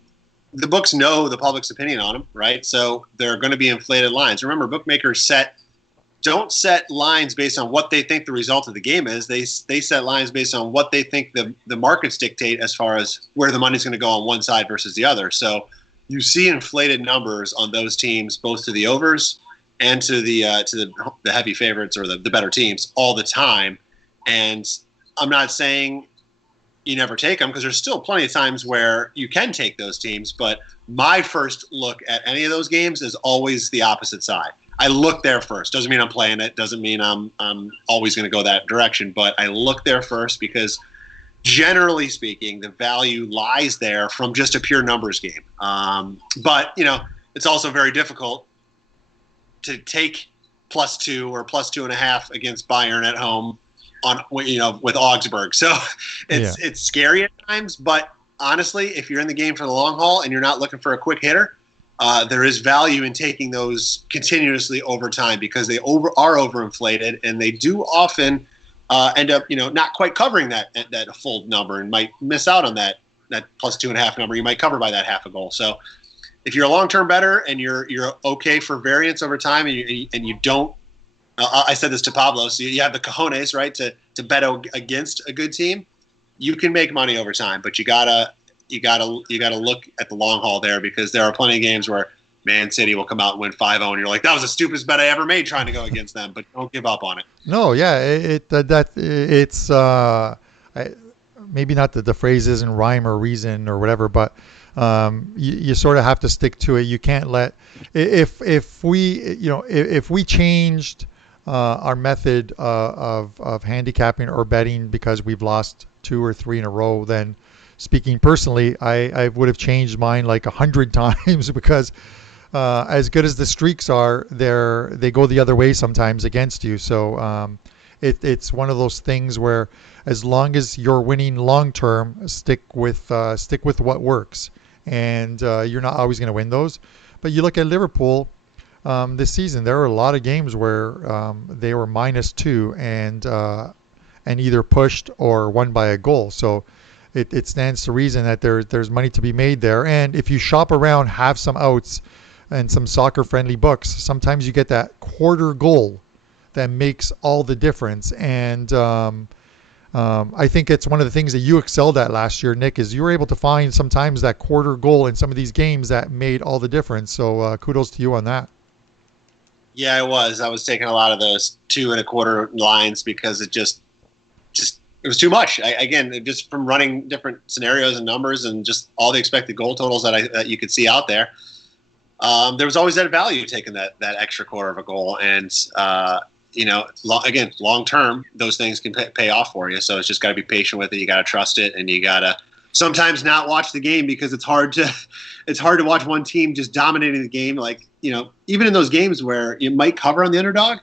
The books know the public's opinion on them, right? So they're going to be inflated lines. Remember, bookmakers don't set lines based on what they think the result of the game is. They set lines based on what they think the markets dictate as far as where the money's going to go on one side versus the other. So you see inflated numbers on those teams, both to the overs and to the heavy favorites or the better teams all the time. And I'm not saying you never take them, because there's still plenty of times where you can take those teams. But my first look at any of those games is always the opposite side. I look there first. Doesn't mean I'm playing it. Doesn't mean I'm always going to go that direction. But I look there first because, generally speaking, the value lies there from just a pure numbers game. But it's also very difficult to take +2 or +2.5 against Bayern at home with Augsburg. So it's scary at times. But honestly, if you're in the game for the long haul and you're not looking for a quick hitter, there is value in taking those continuously over time, because they are overinflated, and they do often end up not quite covering that full number, and might miss out on that +2.5 number. You might cover by that half a goal. So if you're a long-term bettor and you're okay for variance over time, and you don't, I said this to Pablo, so you have the cojones, right, to bet against a good team, you can make money over time, but you gotta look at the long haul there, because there are plenty of games where Man City will come out and win 5-0, and you're like, that was the stupidest bet I ever made trying to go against them. But don't give up on it. No, yeah, it's maybe not that the phrase isn't rhyme or reason or whatever, but you sort of have to stick to it. You can't let if we changed our method of handicapping or betting because we've lost 2 or 3 in a row, then speaking personally, I would have changed mine like 100 times, because as good as the streaks are, they go the other way sometimes against you. So it's one of those things where, as long as you're winning long term, stick with what works, and you're not always going to win those. But you look at Liverpool this season; there were a lot of games where they were -2 and either pushed or won by a goal. So it stands to reason that there's money to be made there. And if you shop around, have some outs and some soccer-friendly books, sometimes you get that quarter goal that makes all the difference. And I think it's one of the things that you excelled at last year, Nick, is you were able to find sometimes that quarter goal in some of these games that made all the difference. So kudos to you on that. Yeah, I was taking a lot of those 2.25 lines, because it just it was too much. Just from running different scenarios and numbers and just all the expected goal totals that you could see out there, there was always that value taking that extra quarter of a goal. And long term, those things can pay off for you. So it's just got to be patient with it. You got to trust it, and you got to sometimes not watch the game, because it's hard to watch one team just dominating the game. Like, even in those games where you might cover on the underdog,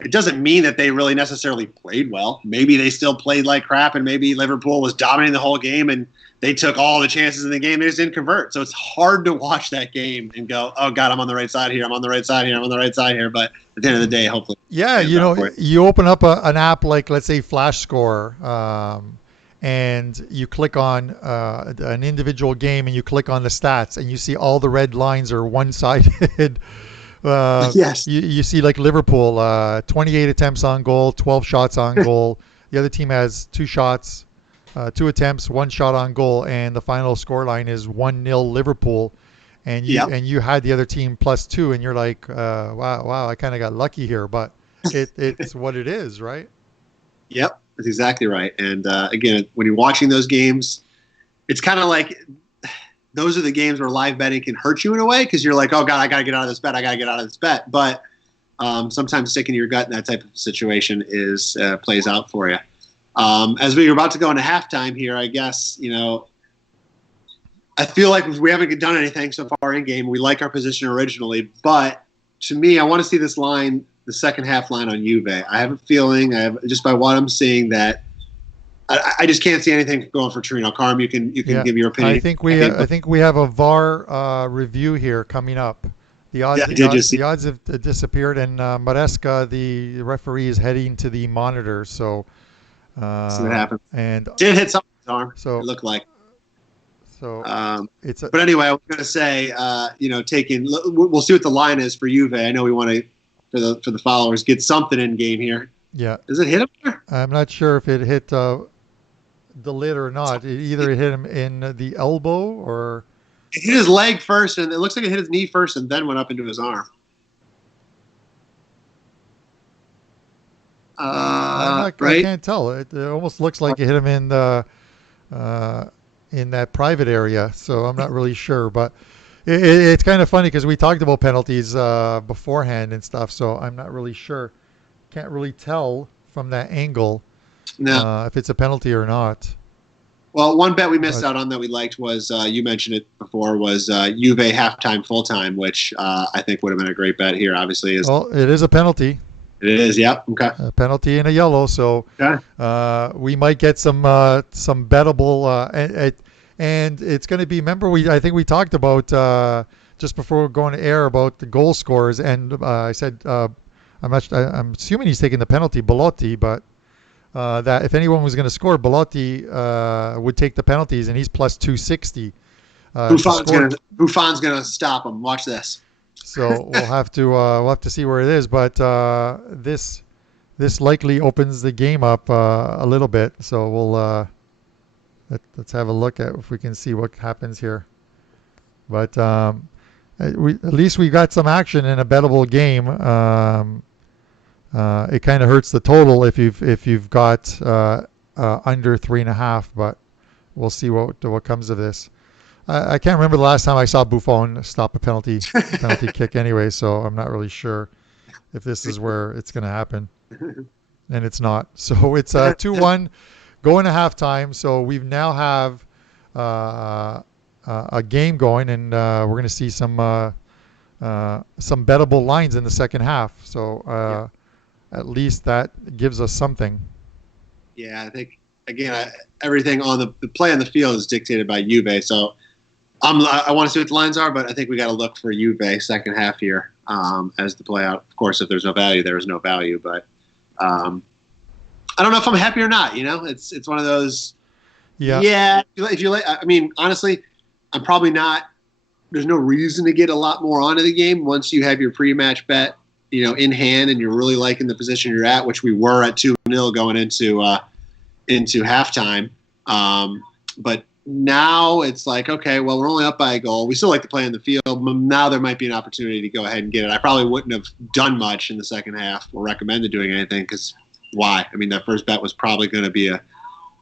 it doesn't mean that they really necessarily played well. Maybe they still played like crap, and maybe Liverpool was dominating the whole game and they took all the chances in the game. They just didn't convert. So it's hard to watch that game and go, oh, God, I'm on the right side here. I'm on the right side here. I'm on the right side here. But at the end of the day, hopefully. Yeah, you open up an app like, let's say, Flash Score, and you click on an individual game, and you click on the stats, and you see all the red lines are one-sided. Yes. You see, like, Liverpool, 28 attempts on goal, 12 shots on goal. The other team has 2 shots, 2 attempts, 1 shot on goal, and the final scoreline is 1-0 Liverpool. And you had the other team +2, and you're like, wow, I kind of got lucky here, but it's what it is, right? Yep, that's exactly right. And again, when you're watching those games, it's kind of like those are the games where live betting can hurt you in a way, because you're like, oh, God, I got to get out of this bet. But sometimes sticking to your gut in that type of situation plays out for you. As we were about to go into halftime here, I guess, I feel like we haven't done anything so far in game. We like our position originally, but to me, I want to see this line, the second half line on Juve. I have a feeling, just by what I'm seeing, that I just can't see anything going for Torino. Carm, you can Yeah, give your opinion. I think we have a VAR review here coming up. Yeah, I did just see. The odds have disappeared, and Maresca, the referee, is heading to the monitor. So See what happens. and Did hit somebody's arm. so It looked like. so it's a But anyway, I was going to say, we'll see what the line is for Juve. I know we want to for the followers get something in game here. yeah. Does it hit him there? I'm not sure if it hit the lid or not. Either it hit him in the elbow or It hit his leg first, and it looks like it hit his knee first, and then went up into his arm. I Right? can't tell. It almost looks like it hit him in that private area. So I'm not really sure, but it's kind of funny because we talked about penalties beforehand and stuff. So I'm not really sure. Can't really tell from that angle No. if it's a penalty or not. Well, one bet we missed out on that we liked was you mentioned it before was Juve halftime full time, which I think would have been a great bet here. Obviously, Well, it is a penalty. it is. Yep. Okay. A penalty and a yellow. So Okay. we might get some bettable and it's going to be. Remember, I think we talked about just before going to air about the goal scorers, and I said I'm assuming he's taking the penalty, Belotti, but that if anyone was going to score, Belotti would take the penalties, and he's plus 260. Buffon's gonna stop him. Watch this. So we'll have to see where it is, but this likely opens the game up a little bit. So we'll let's have a look at if we can see what happens here. But at least we got some action in a bettable game. It kind of hurts the total if you've got under 3.5, but we'll see what comes of this. I can't remember the last time I saw Buffon stop a penalty kick anyway, so I'm not really sure if this is where it's going to happen, and it's not. So it's 2-1 going to halftime. So we now have a game going, and we're going to see some bettable lines in the second half. So at least that gives us something. Yeah, I think again everything on the play on the field is dictated by Juve. So I want to see what the lines are, but I think we got to look for Juve second half here as the play out. Of course, if there's no value, there is no value. But I don't know if I'm happy or not. It's one of those. Yeah. Yeah. If you like, I mean, honestly, I'm probably not. There's no reason to get a lot more onto the game once you have your pre-match bet, in hand, and you're really liking the position you're at, which we were at 2-0 going into halftime. But now it's like, okay, well, we're only up by a goal. We still like to play on the field. Now there might be an opportunity to go ahead and get it. I probably wouldn't have done much in the second half or recommended doing anything because why? I mean, that first bet was probably going to be a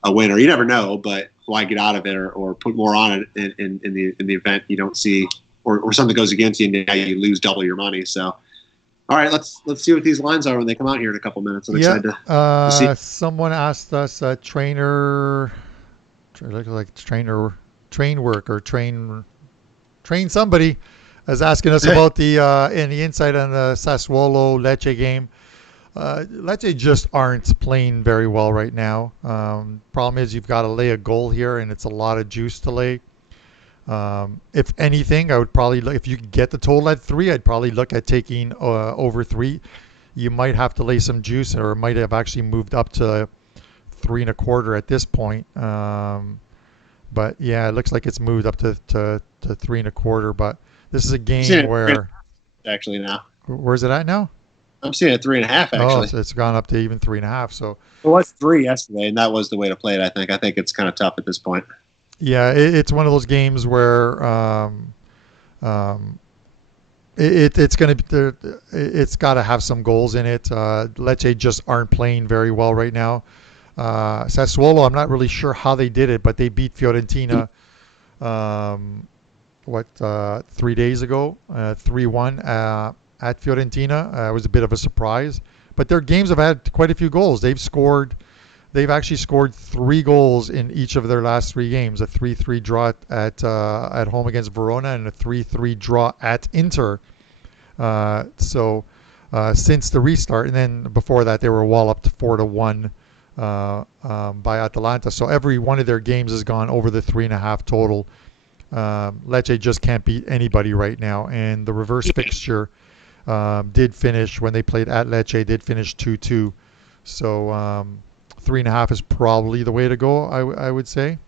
winner. You never know, but why get out of it or put more on it in the event you don't see or something goes against you and now you lose double your money. So, all right, let's see what these lines are when they come out here in a couple minutes. I'm excited to see. Someone asked us trainer. Looks like train work or train somebody is asking us about the insight on the Sassuolo Lecce game. Lecce just aren't playing very well right now. Problem is you've got to lay a goal here, and it's a lot of juice to lay. If anything, I would probably look, if you could get the total at 3, I'd probably look at taking over 3. You might have to lay some juice, or it might have actually moved up to 3.25 at this point. But yeah, it looks like it's moved up to 3.25. But this is a game where actually now. Where's it at now? I'm seeing it 3.5 actually. Oh, so it's gone up to even 3.5. So it was 3 yesterday, and that was the way to play it. I think it's kind of tough at this point. Yeah, it's one of those games where it's going to it's got to have some goals in it. Lecce just aren't playing very well right now. Sassuolo, I'm not really sure how they did it, but they beat Fiorentina 3 days ago, 3-1 at Fiorentina. It was a bit of a surprise, but their games have had quite a few goals. They've actually scored 3 goals in each of their last 3 games: a 3-3 draw at home against Verona and a 3-3 draw at Inter. Since the restart, and then before that they were well up to 4-1 by Atalanta. So every one of their games has gone over the 3.5 total. Lecce just can't beat anybody right now, and the reverse fixture did finish when they played at Lecce. Did finish 2-2. So 3.5 is probably the way to go. I would say.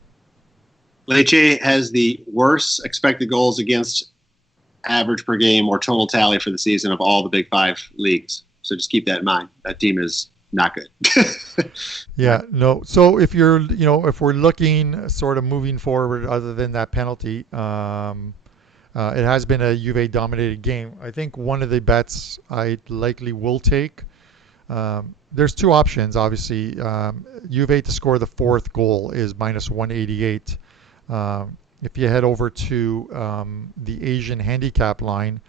Lecce has the worst expected goals against average per game or total tally for the season of all the Big Five leagues. So just keep that in mind. That team is not good. Yeah, no. So if if we're looking sort of moving forward, other than that penalty, it has been a Juve dominated game. I think one of the bets I likely will take. There's two options, obviously. Juve to score the fourth goal is -188. If you head over to the Asian handicap line,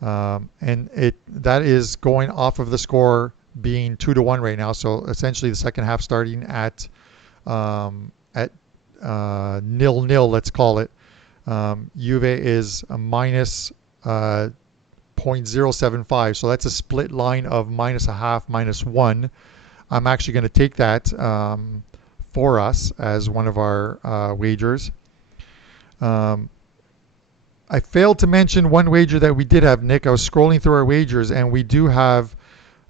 and that is going off of the score being 2-1 right now. So essentially, the second half starting at 0-0, let's call it. Juve is a minus 0.075. So that's a split line of -0.5, -1. I'm actually going to take that for us as one of our wagers. I failed to mention one wager that we did have, Nick. I was scrolling through our wagers, and we do have,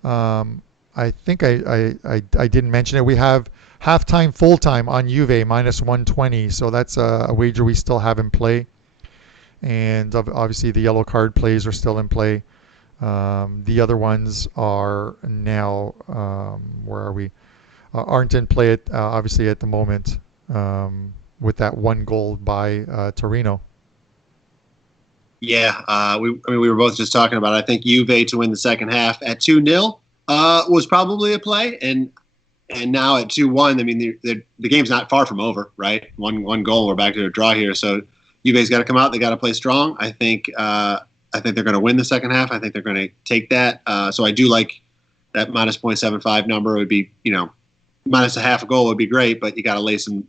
I think I didn't mention it. We have halftime, full-time on Juve, -120. So that's a wager we still have in play. And obviously the yellow card plays are still in play. The other ones are now, where are we? Aren't in play obviously at the moment, with that one goal by Torino. Yeah, we were both just talking about it. I think Juve to win the second half at 2-0 was probably a play, and now at 2-1, I mean the game's not far from over, right? One goal, we're back to a draw here. So Juve's got to come out. They got to play strong. I think they're going to win the second half. I think they're going to take that. So I do like that -0.75 number. Would be, minus a half a goal would be great, but you got to lay some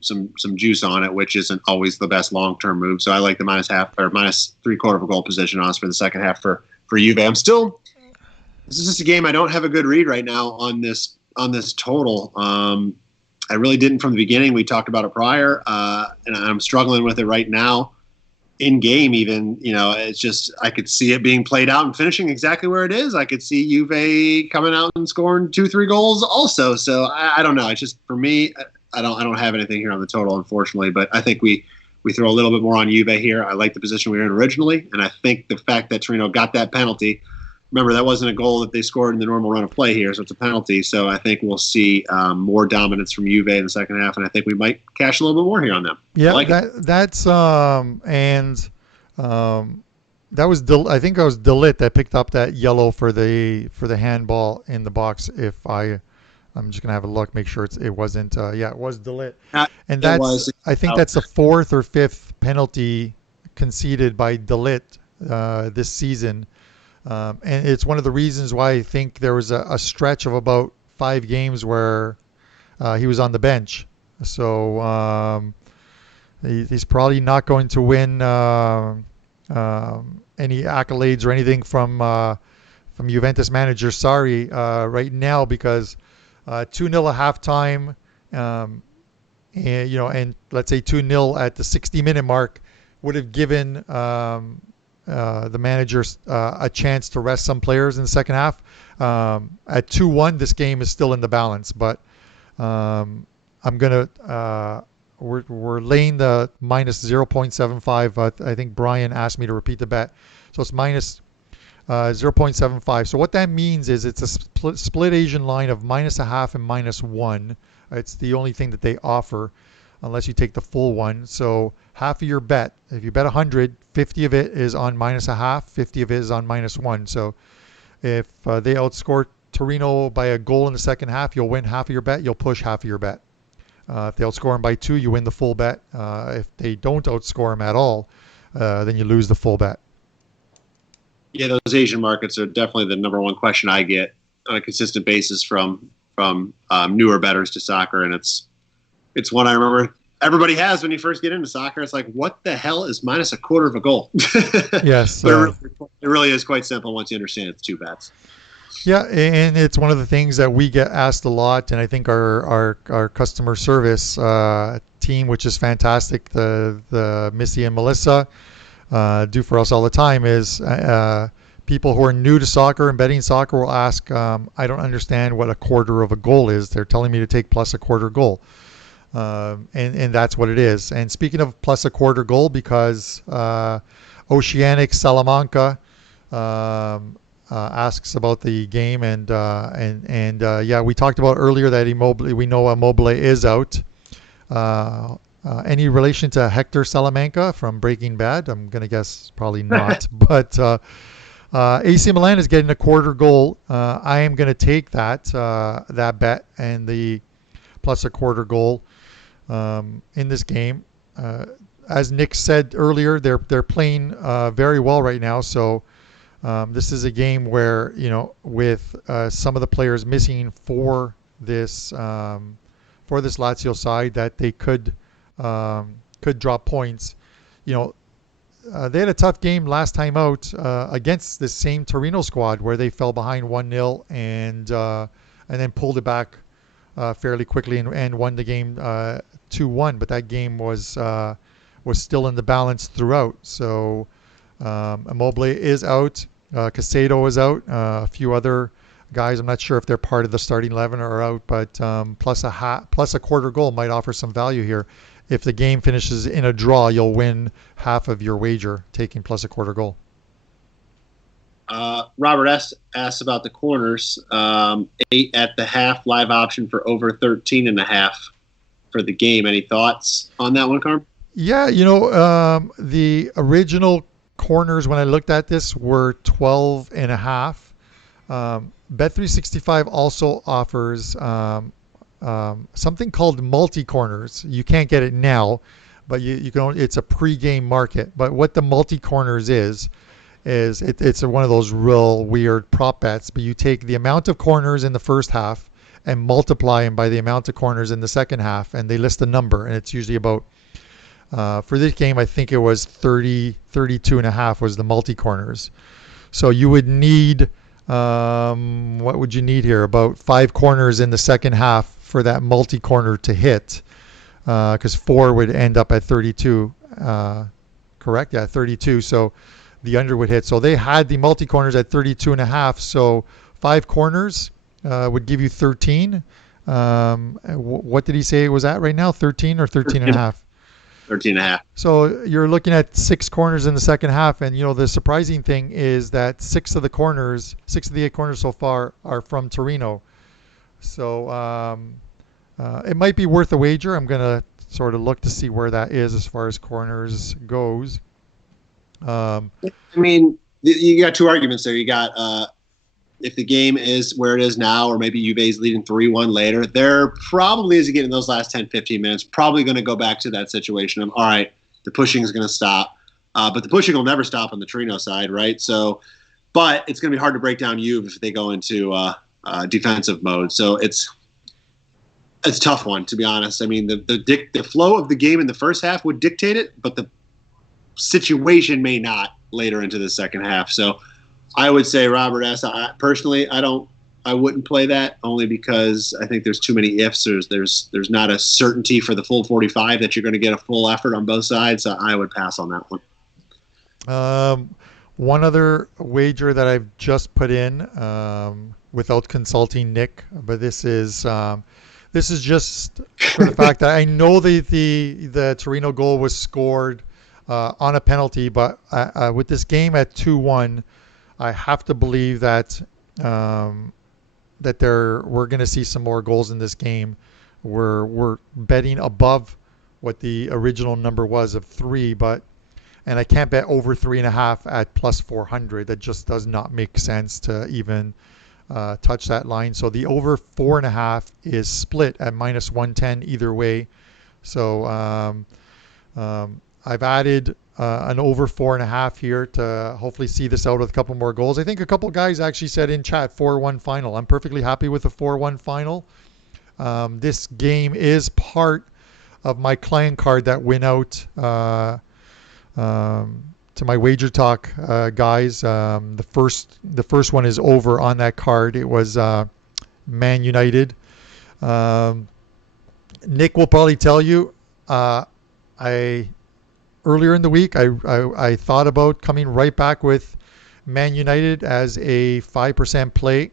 juice on it, which isn't always the best long-term move. So I like the -0.5 or -0.75 of a goal position on us for the second half for Juve. This is just a game I don't have a good read right now on this total. I really didn't from the beginning. We talked about it prior, and I'm struggling with it right now. In game, even, it's just I could see it being played out and finishing exactly where it is. I could see Juve coming out and scoring 2-3 goals also. So I don't know. It's just, for me, I don't have anything here on the total, unfortunately. But I think we throw a little bit more on Juve here. I like the position we were in originally, and I think the fact that Torino got that penalty. Remember, that wasn't a goal that they scored in the normal run of play here, so it's a penalty. So I think we'll see more dominance from Juve in the second half, and I think we might cash a little bit more here on them. Yeah, like that's that was I think it was Delit that picked up that yellow for the handball in the box. I'm just gonna have a look, make sure it wasn't. It was Delit, and I think that's the fourth or fifth penalty conceded by Delit this season. And it's one of the reasons why I think there was a stretch of about 5 games where he was on the bench. So he's probably not going to win any accolades or anything from Juventus manager Sarri right now, because 2-0 at halftime, and let's say 2-0 at the 60-minute mark would have given the managers a chance to rest some players in the second half. At 2-1, this game is still in the balance, but I'm gonna we're laying the -0.75. I think Brian asked me to repeat the bet, so it's -0.75. So what that means is it's a split Asian line of -0.5 and -1. It's the only thing that they offer, unless you take the full one. So half of your bet, if you bet 100, 50 of it is on -0.5, 50 of it is on -1. So if they outscore Torino by a goal in the second half, you'll win half of your bet. You'll push half of your bet. If they outscore them by 2, you win the full bet. If they don't outscore them at all, then you lose the full bet. Yeah, those Asian markets are definitely the number one question I get on a consistent basis from newer bettors to soccer, and it's one I remember everybody has when you first get into soccer. It's like, what the hell is -0.25 of a goal? Yes. But it really is quite simple once you understand it's 2 bets. Yeah, and it's one of the things that we get asked a lot, and I think our customer service team, which is fantastic, the Missy and Melissa do for us all the time, is people who are new to soccer and betting soccer will ask, I don't understand what a quarter of a goal is. They're telling me to take plus a quarter goal. And that's what it is. And speaking of plus a quarter goal, because Oceanic Salamanca asks about the game, and yeah, we talked about earlier that Immobile, we know Immobile is out. Any relation to Hector Salamanca from Breaking Bad? I'm gonna guess probably not. But AC Milan is getting a quarter goal. I am gonna take that bet and the plus a quarter goal in this game. As Nick said earlier, they're playing very well right now. So this is a game where, with some of the players missing for this Lazio side, that they could drop points. They had a tough game last time out against this same Torino squad where they fell behind 1-0 and then pulled it back fairly quickly and won the game 2-1. But that game was still in the balance throughout. So Immobile is out. Casado is out. A few other guys, I'm not sure if they're part of the starting 11 or out, but plus a quarter goal might offer some value here. If the game finishes in a draw, you'll win half of your wager taking plus a quarter goal. Robert asked about the corners. 8 at the half, live option for over 13.5 for the game. Any thoughts on that one, Carm? Yeah, the original corners when I looked at this were 12.5. Bet365 also offers something called multi-corners. You can't get it now, but you can. It's a pre-game market. But what the multi-corners is it's one of those real weird prop bets. But you take the amount of corners in the first half and multiply them by the amount of corners in the second half, and they list a number, and it's usually about for this game, I think it was 32.5 was the multi-corners. So you would need, what would you need here? About 5 corners in the second half for that multi-corner to hit, because 4 would end up at 32, correct? Yeah, 32. So the under would hit. So they had the multi-corners at 32.5. So 5 corners would give you 13. What did he say it was at right now? 13 or 13.5? 13.5. So you're looking at 6 corners in the second half, and the surprising thing is that 6 of the 8 corners so far are from Torino. So it might be worth a wager. I'm gonna sort of look to see where that is as far as corners goes. I mean, you got 2 arguments there. You got if the game is where it is now, or maybe Juve's leading 3-1 later, they're probably, as you get in those last 10, 15 minutes, probably going to go back to that situation of, all right, the pushing is going to stop. But the pushing will never stop on the Torino side, right? So, but it's going to be hard to break down Juve if they go into defensive mode. So it's a tough one, to be honest. I mean, the flow of the game in the first half would dictate it, but the situation may not later into the second half. So I would say Robert S. Personally, I wouldn't play that, only because I think there's too many ifs. There's not a certainty for the full 45 that you're going to get a full effort on both sides. So I would pass on that one. One other wager that I've just put in without consulting Nick, but this is just for the fact that I know the Torino goal was scored on a penalty, but with this game at 2-1. I have to believe that we're going to see some more goals in this game. We're betting above what the original number was of 3, and I can't bet over 3.5 at plus 400. That just does not make sense to even touch that line. So the over 4.5 is split at minus 110 either way. So I've added an over 4.5 here to hopefully see this out with a couple more goals. I think a couple guys actually said in chat 4-1 final. I'm perfectly happy with the 4-1 final. This game is part of my client card that went out to my wager talk guys. The first one is over on that card. It was Man United. Um, Nick will probably tell you. I Earlier in the week, I thought about coming right back with Man United as a 5% play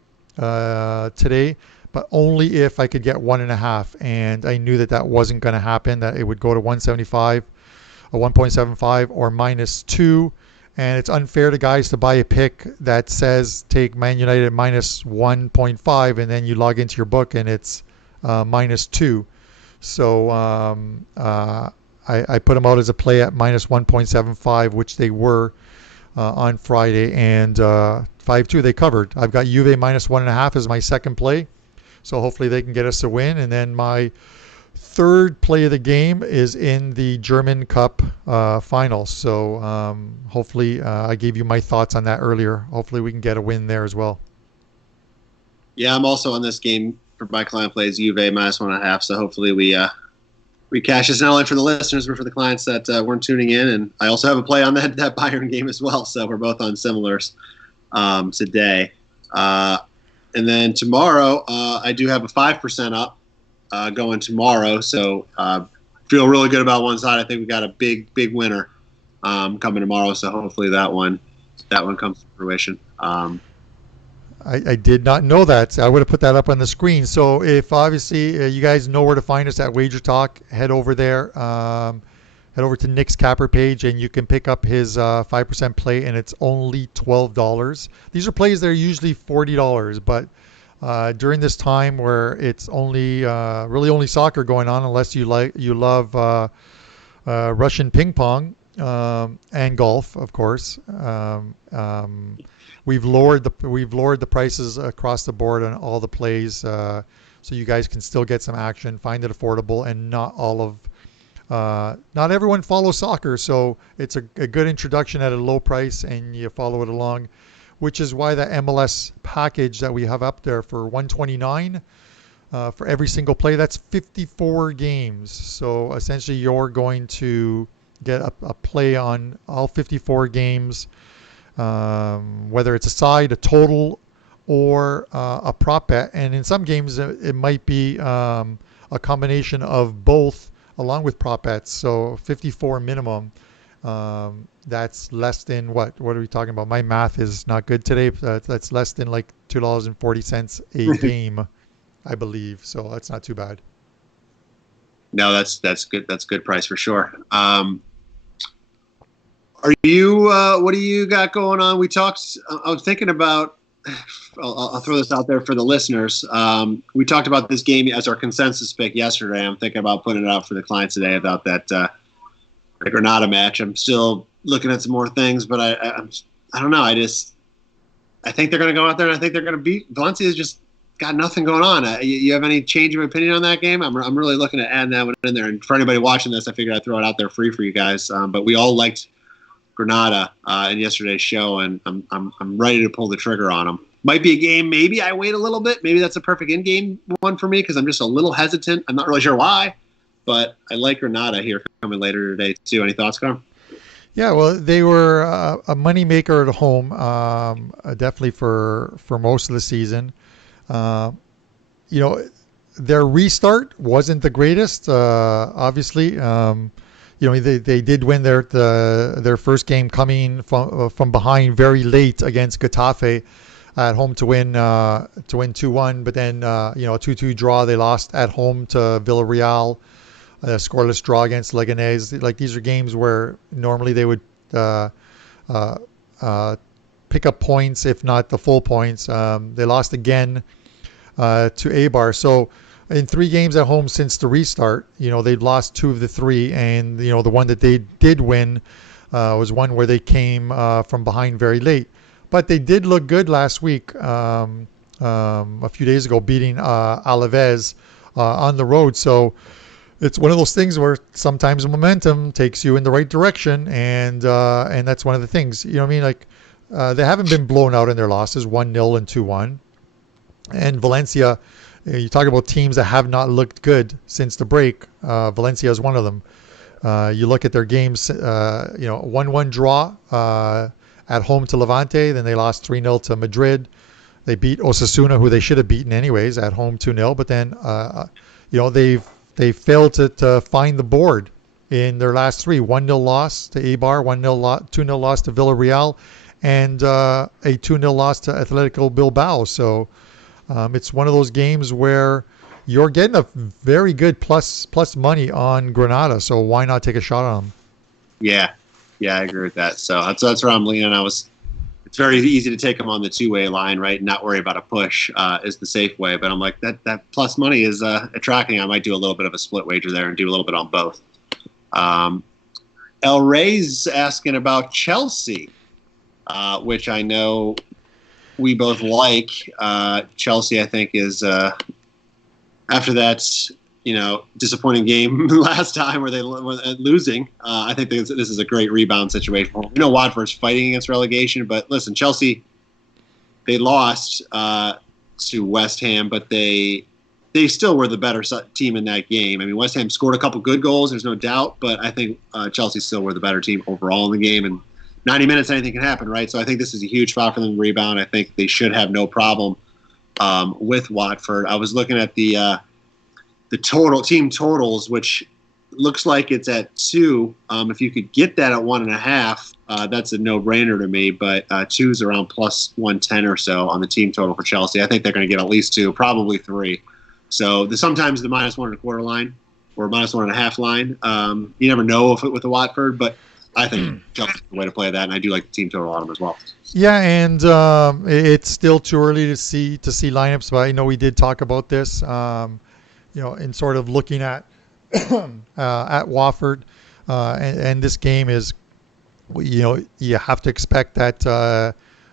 today, but only if I could get 1.5. And I knew that wasn't going to happen, that it would go to 175 or 1.75 or -2. And it's unfair to guys to buy a pick that says take Man United minus 1.5 and then you log into your book and it's -2. So I put them out as a play at minus 1.75, which they were on Friday, and 5-2 they covered. I've got Juve minus 1.5 as my second play, so hopefully they can get us a win. And then my third play of the game is in the German Cup final. So hopefully I gave you my thoughts on that earlier. Hopefully we can get a win there as well. Yeah, I'm also on this game for my client plays Juve minus 1.5. So hopefully we cash this not only for the listeners but for the clients that weren't tuning in. And I also have a play on that Bayern game as well. So we're both on similars today. And then tomorrow I do have a 5% up going tomorrow. So feel really good about one side. I think we got a big winner coming tomorrow. So hopefully that one comes to fruition. I did not know that. I would have put that up on the screen. So if obviously you guys know where to find us at Wager Talk, head over there. Head over to Nick's Capper page and you can pick up his 5% play, and it's only $12. These are plays that are usually $40, but during this time where it's only really only soccer going on, unless you love Russian ping pong and golf, of course. We've lowered the prices across the board on all the plays, so you guys can still get some action, find it affordable, and not everyone follows soccer, so it's a good introduction at a low price, and you follow it along, which is why the MLS package that we have up there for $129 for every single play, that's 54 games. So essentially you're going to get a play on all 54 games. Whether it's a side, a total, or a prop bet. And in some games, it might be a combination of both along with prop bets. So 54 minimum. That's less than what are we talking about? My math is not good today. That's less than like $2.40 a game, I believe. So that's not too bad. No, that's good. That's a good price for sure. Are you? What do you got going on? We talked. I was thinking about. I'll throw this out there for the listeners. We talked about this game as our consensus pick yesterday. I'm thinking about putting it out for the clients today about that the Granada match. I'm still looking at some more things, but I don't know. I think they're going to go out there and I think they're going to beat Valencia's just got nothing going on. You have any change of opinion on that game? I'm really looking to add that one in there. And for anybody watching this, I figured I'd throw it out there free for you guys. But we all liked Granada in yesterday's show, and I'm ready to pull the trigger on them. Might be a game. Maybe I wait a little bit. Maybe that's a perfect in-game one for me because I'm just a little hesitant. I'm not really sure why, but I like Granada here coming later today too. Any thoughts, Carm? Yeah, well, they were a money maker at home, definitely for most of the season. Their restart wasn't the greatest, obviously. They did win their first game coming from behind very late against Getafe at home to win 2-1, but then a 2-2 draw. They lost at home to Villarreal, a scoreless draw against Leganés. Like, these are games where normally they would pick up points, if not the full points. They lost again to Eibar. So in 3 games at home since the restart, they've lost 2 of the 3, and the one that they did win was one where they came from behind very late. But they did look good last week, a few days ago, beating Alaves on the road. So it's one of those things where sometimes momentum takes you in the right direction, and that's one of the things. You know what I mean? Like, they haven't been blown out in their losses, 1-0 and 2-1. And Valencia, you talk about teams that have not looked good since the break. Valencia is one of them. You look at their games, 1-1 draw at home to Levante. Then they lost 3-0 to Madrid. They beat Osasuna, who they should have beaten anyways, at home 2-0. But then, they failed to find the board in their last three. 1-0 loss to Eibar, 2-0 loss to Villarreal, and a 2-0 loss to Atletico Bilbao. So it's one of those games where you're getting a very good plus money on Granada. So why not take a shot on them? Yeah, I agree with that. So that's where I'm leaning. It's very easy to take them on the two-way line, right? And not worry about a push is the safe way. But I'm like, that plus money is attracting. I might do a little bit of a split wager there and do a little bit on both. El Rey's asking about Chelsea, which I know we both like. Chelsea, I think, is after that, disappointing game last time where they were losing. I think this is a great rebound situation. We know Watford's fighting against relegation, but listen, Chelsea, they lost to West Ham, but they still were the better team in that game. I mean, West Ham scored a couple good goals, there's no doubt, but I think Chelsea still were the better team overall in the game. And 90 minutes, anything can happen, right? So I think this is a huge spot for them to rebound. I think they should have no problem with Watford. I was looking at the total team totals, which looks like it's at 2. If you could get that at 1.5, that's a no-brainer to me. But 2's around plus 110 or so on the team total for Chelsea. I think they're going to get at least 2, probably 3. So sometimes the minus 1.25 line or minus 1.5 line. You never know with the Watford, but I think Chelsea's the way to play that, and I do like the team total on them as well. Yeah, and it's still too early to see lineups, but I know we did talk about this. In sort of looking at at Watford, and this game is, you have to expect that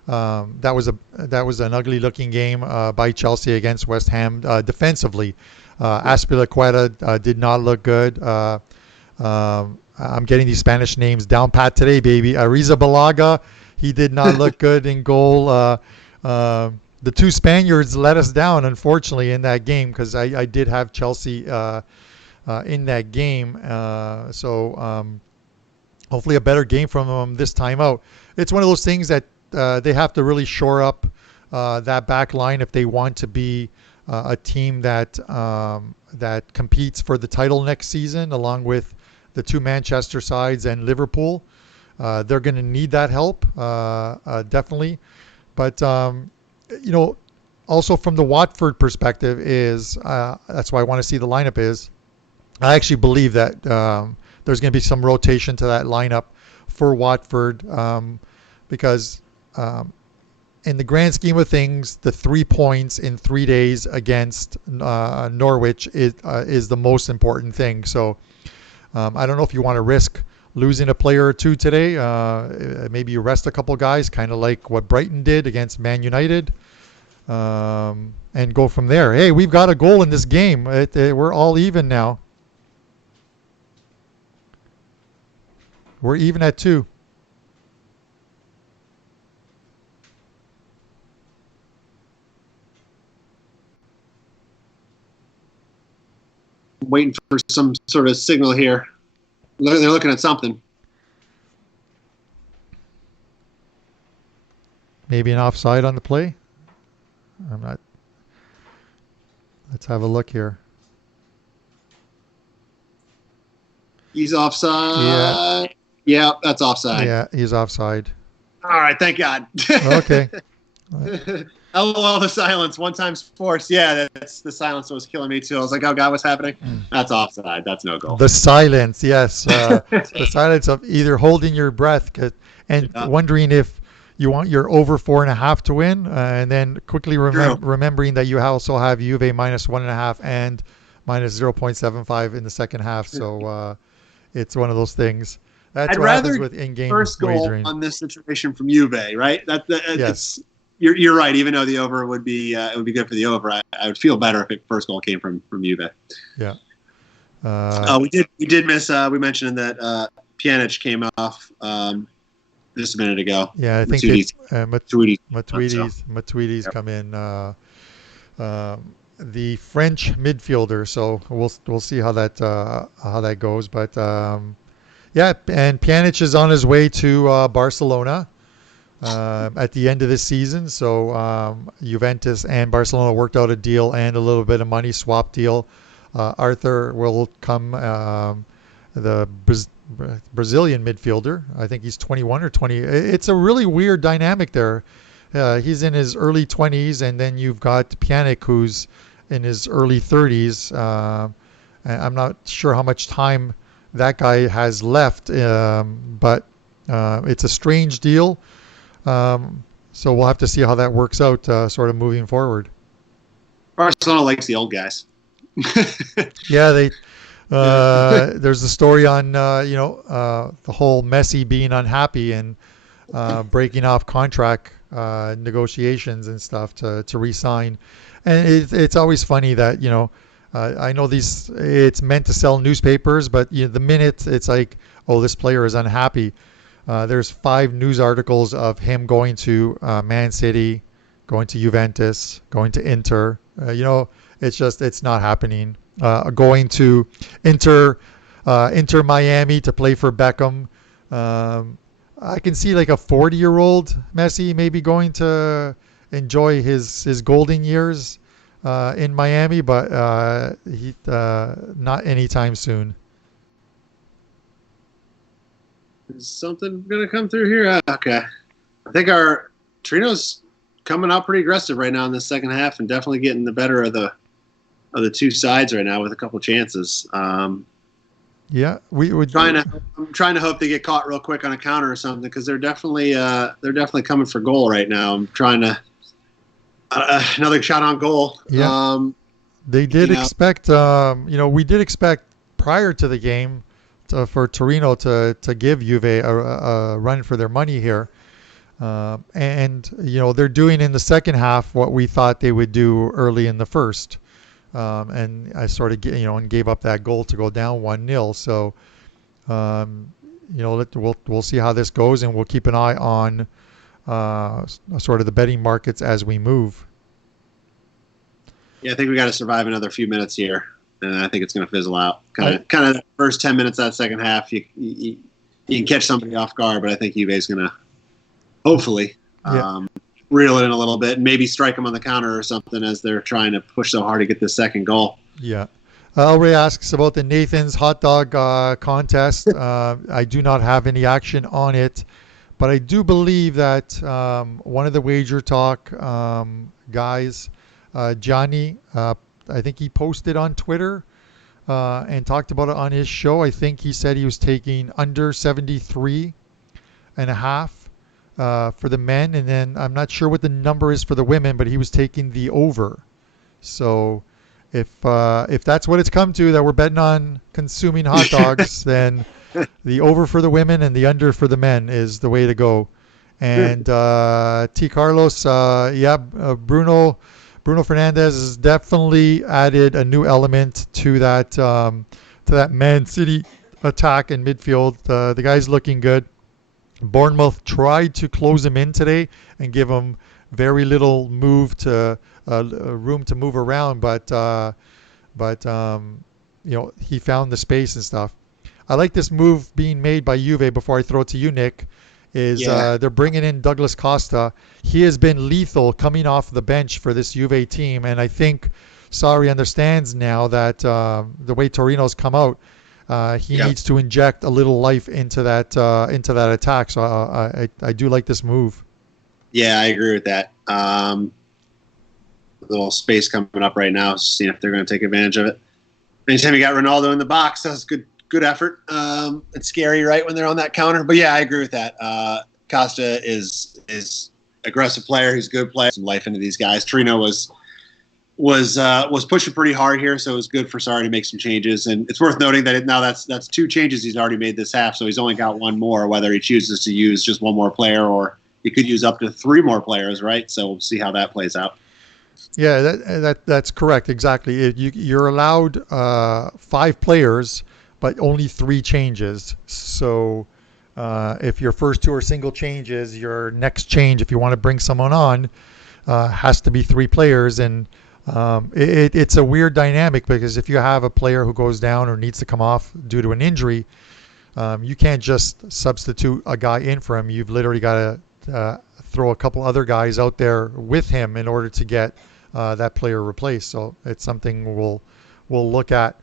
that was an ugly looking game by Chelsea against West Ham defensively. Azpilicueta did not look good. I'm getting these Spanish names down pat today, baby. Arrizabalaga, he did not look good in goal. The two Spaniards let us down, unfortunately, in that game because I did have Chelsea in that game. So hopefully a better game from them this time out. It's one of those things that they have to really shore up that back line if they want to be a team that competes for the title next season, along with the two Manchester sides and Liverpool. They're going to need that help, definitely. But also from the Watford perspective is that's why I want to see the lineup is. I actually believe that there's going to be some rotation to that lineup for Watford because in the grand scheme of things, the 3 points in 3 days against Norwich is the most important thing. So I don't know if you want to risk losing a player or two today. Maybe you rest a couple guys, kind of like what Brighton did against Man United, and go from there. Hey, we've got a goal in this game. We're all even now. We're even at 2. Waiting for some sort of signal here. They're looking at something. Maybe an offside on the play. I'm not. Let's have a look here. He's offside. Yeah, that's offside. Yeah, he's offside. All right, thank God. Okay. LOL, the silence. One time's force. Yeah, that's the silence that was killing me too. I was like, oh God, what's happening? That's offside. That's no goal. The silence, yes. The silence of either holding your breath and wondering if you want your over 4.5 to win, and then quickly remembering that you also have Juve minus 1.5 and minus 0.75 in the second half. So it's one of those things. That's I'd what rather happens with in-game first goal wagering. on this situation from Juve, right? Yes. You're right. Even though the over would be it would be good for the over, I would feel better if the first goal came from Juve. Yeah. We did miss. We mentioned that Pjanic came off just a minute ago. Yeah, I think Matuidi's come in. the French midfielder. So we'll see how that goes. But yeah, and Pjanic is on his way to Barcelona at the end of this season. So Juventus and Barcelona worked out a deal and a little bit of money swap deal. Arthur will come, the Brazilian midfielder. I think he's 21 or 20. It's a really weird dynamic there. He's in his early 20s, and then you've got Pjanic, who's in his early 30s. I'm not sure how much time that guy has left, but it's a strange deal. So we'll have to see how that works out, sort of moving forward. Barcelona likes the old guys. Yeah, they. There's a story on the whole Messi being unhappy and breaking off contract negotiations and stuff to re-sign, and it's always funny that I know it's meant to sell newspapers, but the minute it's like, oh, this player is unhappy, there's 5 news articles of him going to Man City, going to Juventus, going to Inter. It's not happening. Going to Inter Miami to play for Beckham. I can see like a 40-year-old Messi maybe going to enjoy his golden years in Miami, but he not anytime soon. Is something going to come through here? Okay. I think our Torino's coming out pretty aggressive right now in the second half and definitely getting the better of the two sides right now with a couple chances. Yeah, I'm trying to hope they get caught real quick on a counter or something, because they're definitely coming for goal right now. I'm trying to another shot on goal. Yeah, they did expect. We did expect prior to the game for Torino to give Juve a run for their money here, and they're doing in the second half what we thought they would do early in the first. And I sort of and gave up that goal to go down 1-0. So we'll see how this goes, and we'll keep an eye on sort of the betting markets as we move. Yeah, I think we got to survive another few minutes here, and I think it's going to fizzle out. Kind of the first 10 minutes of that second half, you can catch somebody off guard, but I think Juve's going to hopefully. Reel it in a little bit and maybe strike them on the counter or something as they're trying to push so hard to get the second goal. Yeah. Elray asks about the Nathan's hot dog contest. I do not have any action on it, but I do believe that one of the Wager Talk guys, Johnny, I think he posted on Twitter and talked about it on his show. I think he said he was taking under 73.5. For the men, and then I'm not sure what the number is for the women, but he was taking the over. So if that's what it's come to, that we're betting on consuming hot dogs, then the over for the women and the under for the men is the way to go. And T. Carlos, Bruno Fernandez has definitely added a new element to that Man City attack in midfield. The guy's looking good. Bournemouth tried to close him in today and give him very little room to move around, but he found the space and stuff. I like this move being made by Juve. Before I throw it to you, Nick, they're bringing in Douglas Costa. He has been lethal coming off the bench for this Juve team, and I think Sarri understands now that the way Torino's come out. He needs to inject a little life into that attack. So I do like this move. Yeah, I agree with that. A little space coming up right now, seeing if they're going to take advantage of it. Anytime you got Ronaldo in the box, that's good effort. It's scary, right, when they're on that counter. But yeah, I agree with that. Costa is aggressive player. He's a good player. Some life into these guys. Torino was pushing pretty hard here, so it was good for Sarri to make some changes. And it's worth noting that that's 2 changes he's already made this half, so he's only got 1 more, whether he chooses to use just 1 more player or he could use up to 3 more players, right? So we'll see how that plays out. Yeah, that's correct. Exactly. You're allowed 5 players, but only 3 changes. So if your first 2 are single changes, your next change, if you want to bring someone on, has to be 3 players. And It's a weird dynamic because if you have a player who goes down or needs to come off due to an injury, you can't just substitute a guy in for him. You've literally got to throw a couple other guys out there with him in order to get that player replaced. So it's something we'll look at.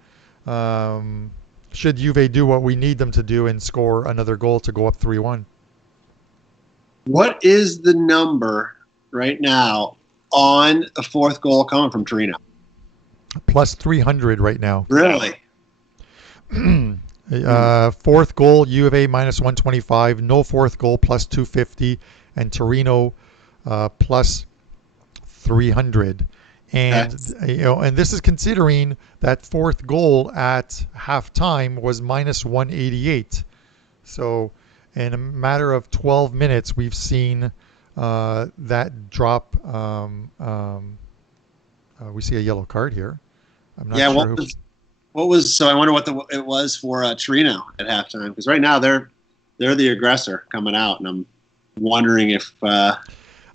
Should Juve do what we need them to do and score another goal to go up 3-1? What is the number right now on a fourth goal coming from Torino? Plus 300 right now. Really? Fourth goal, U of A minus 125. No fourth goal, plus 250. And Torino plus 300. And and this is considering that fourth goal at halftime was minus 188. So in a matter of 12 minutes, we've seen that drop. We see a yellow card here. I'm not sure. What was? So I wonder what it was for Torino at halftime, because right now they're the aggressor coming out, and I'm wondering if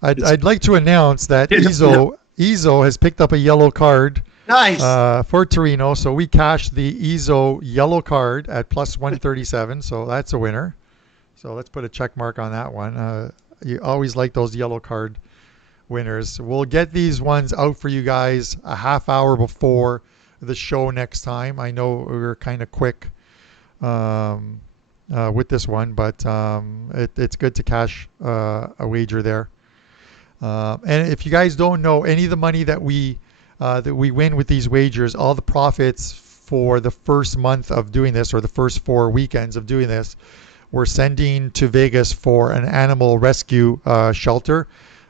I'd like to announce that Izzo has picked up a yellow card. Nice. For Torino, so we cashed the Izzo yellow card at plus 137, so that's a winner. So let's put a check mark on that one. You always like those yellow card winners. We'll get these ones out for you guys a half hour before the show next time. I know we were kind of quick with this one, but it's good to cash a wager there. And if you guys don't know, any of the money that we win with these wagers, all the profits for the first month of doing this, or the first 4 weekends of doing this, we're sending to Vegas for an animal rescue shelter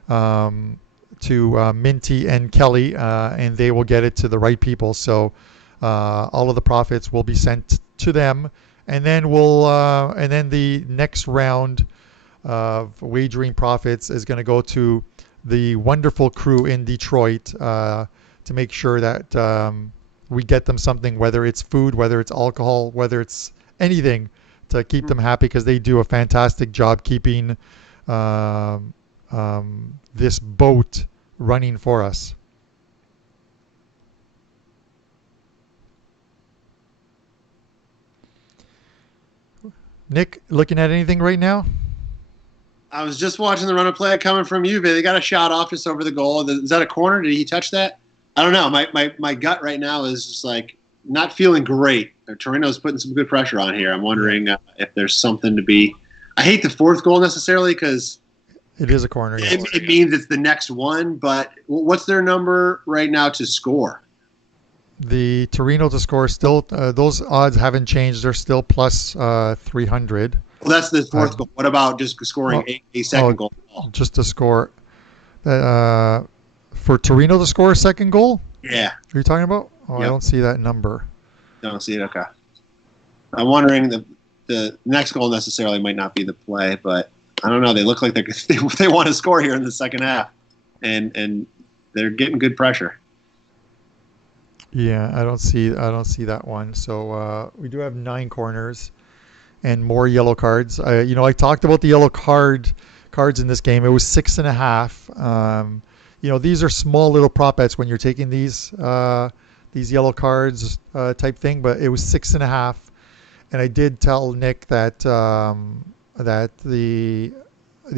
to Minty and Kelly, and they will get it to the right people. So all of the profits will be sent to them, and then and then the next round of wagering profits is going to go to the wonderful crew in Detroit to make sure that we get them something, whether it's food, whether it's alcohol, whether it's anything, to keep them happy, because they do a fantastic job keeping this boat running for us. Nick, looking at anything right now? I was just watching the run of play coming from Juve. They got a shot off just over the goal. Is that a corner? Did he touch that? I don't know. My gut right now is just like not feeling great. Torino's putting some good pressure on here. I'm wondering if there's something to be. I hate the fourth goal necessarily because it is a corner. Yeah. It means it's the next one. But what's their number right now to score? The Torino to score still. Those odds haven't changed. They're still plus 300. Well, that's the fourth goal. What about just scoring a second goal? Just to score. For Torino to score a second goal? Yeah. Are you talking about? Oh, yep. I don't see that number. Don't see it. Okay. I'm wondering the next goal necessarily might not be the play, but I don't know. They look like they want to score here in the second half, and they're getting good pressure. Yeah, I don't see that one. So we do have 9 corners and more yellow cards. I talked about the yellow cards in this game. It was 6.5. These are small little prop bets when you're taking these yellow cards type thing, but it was 6.5. And I did tell Nick that that the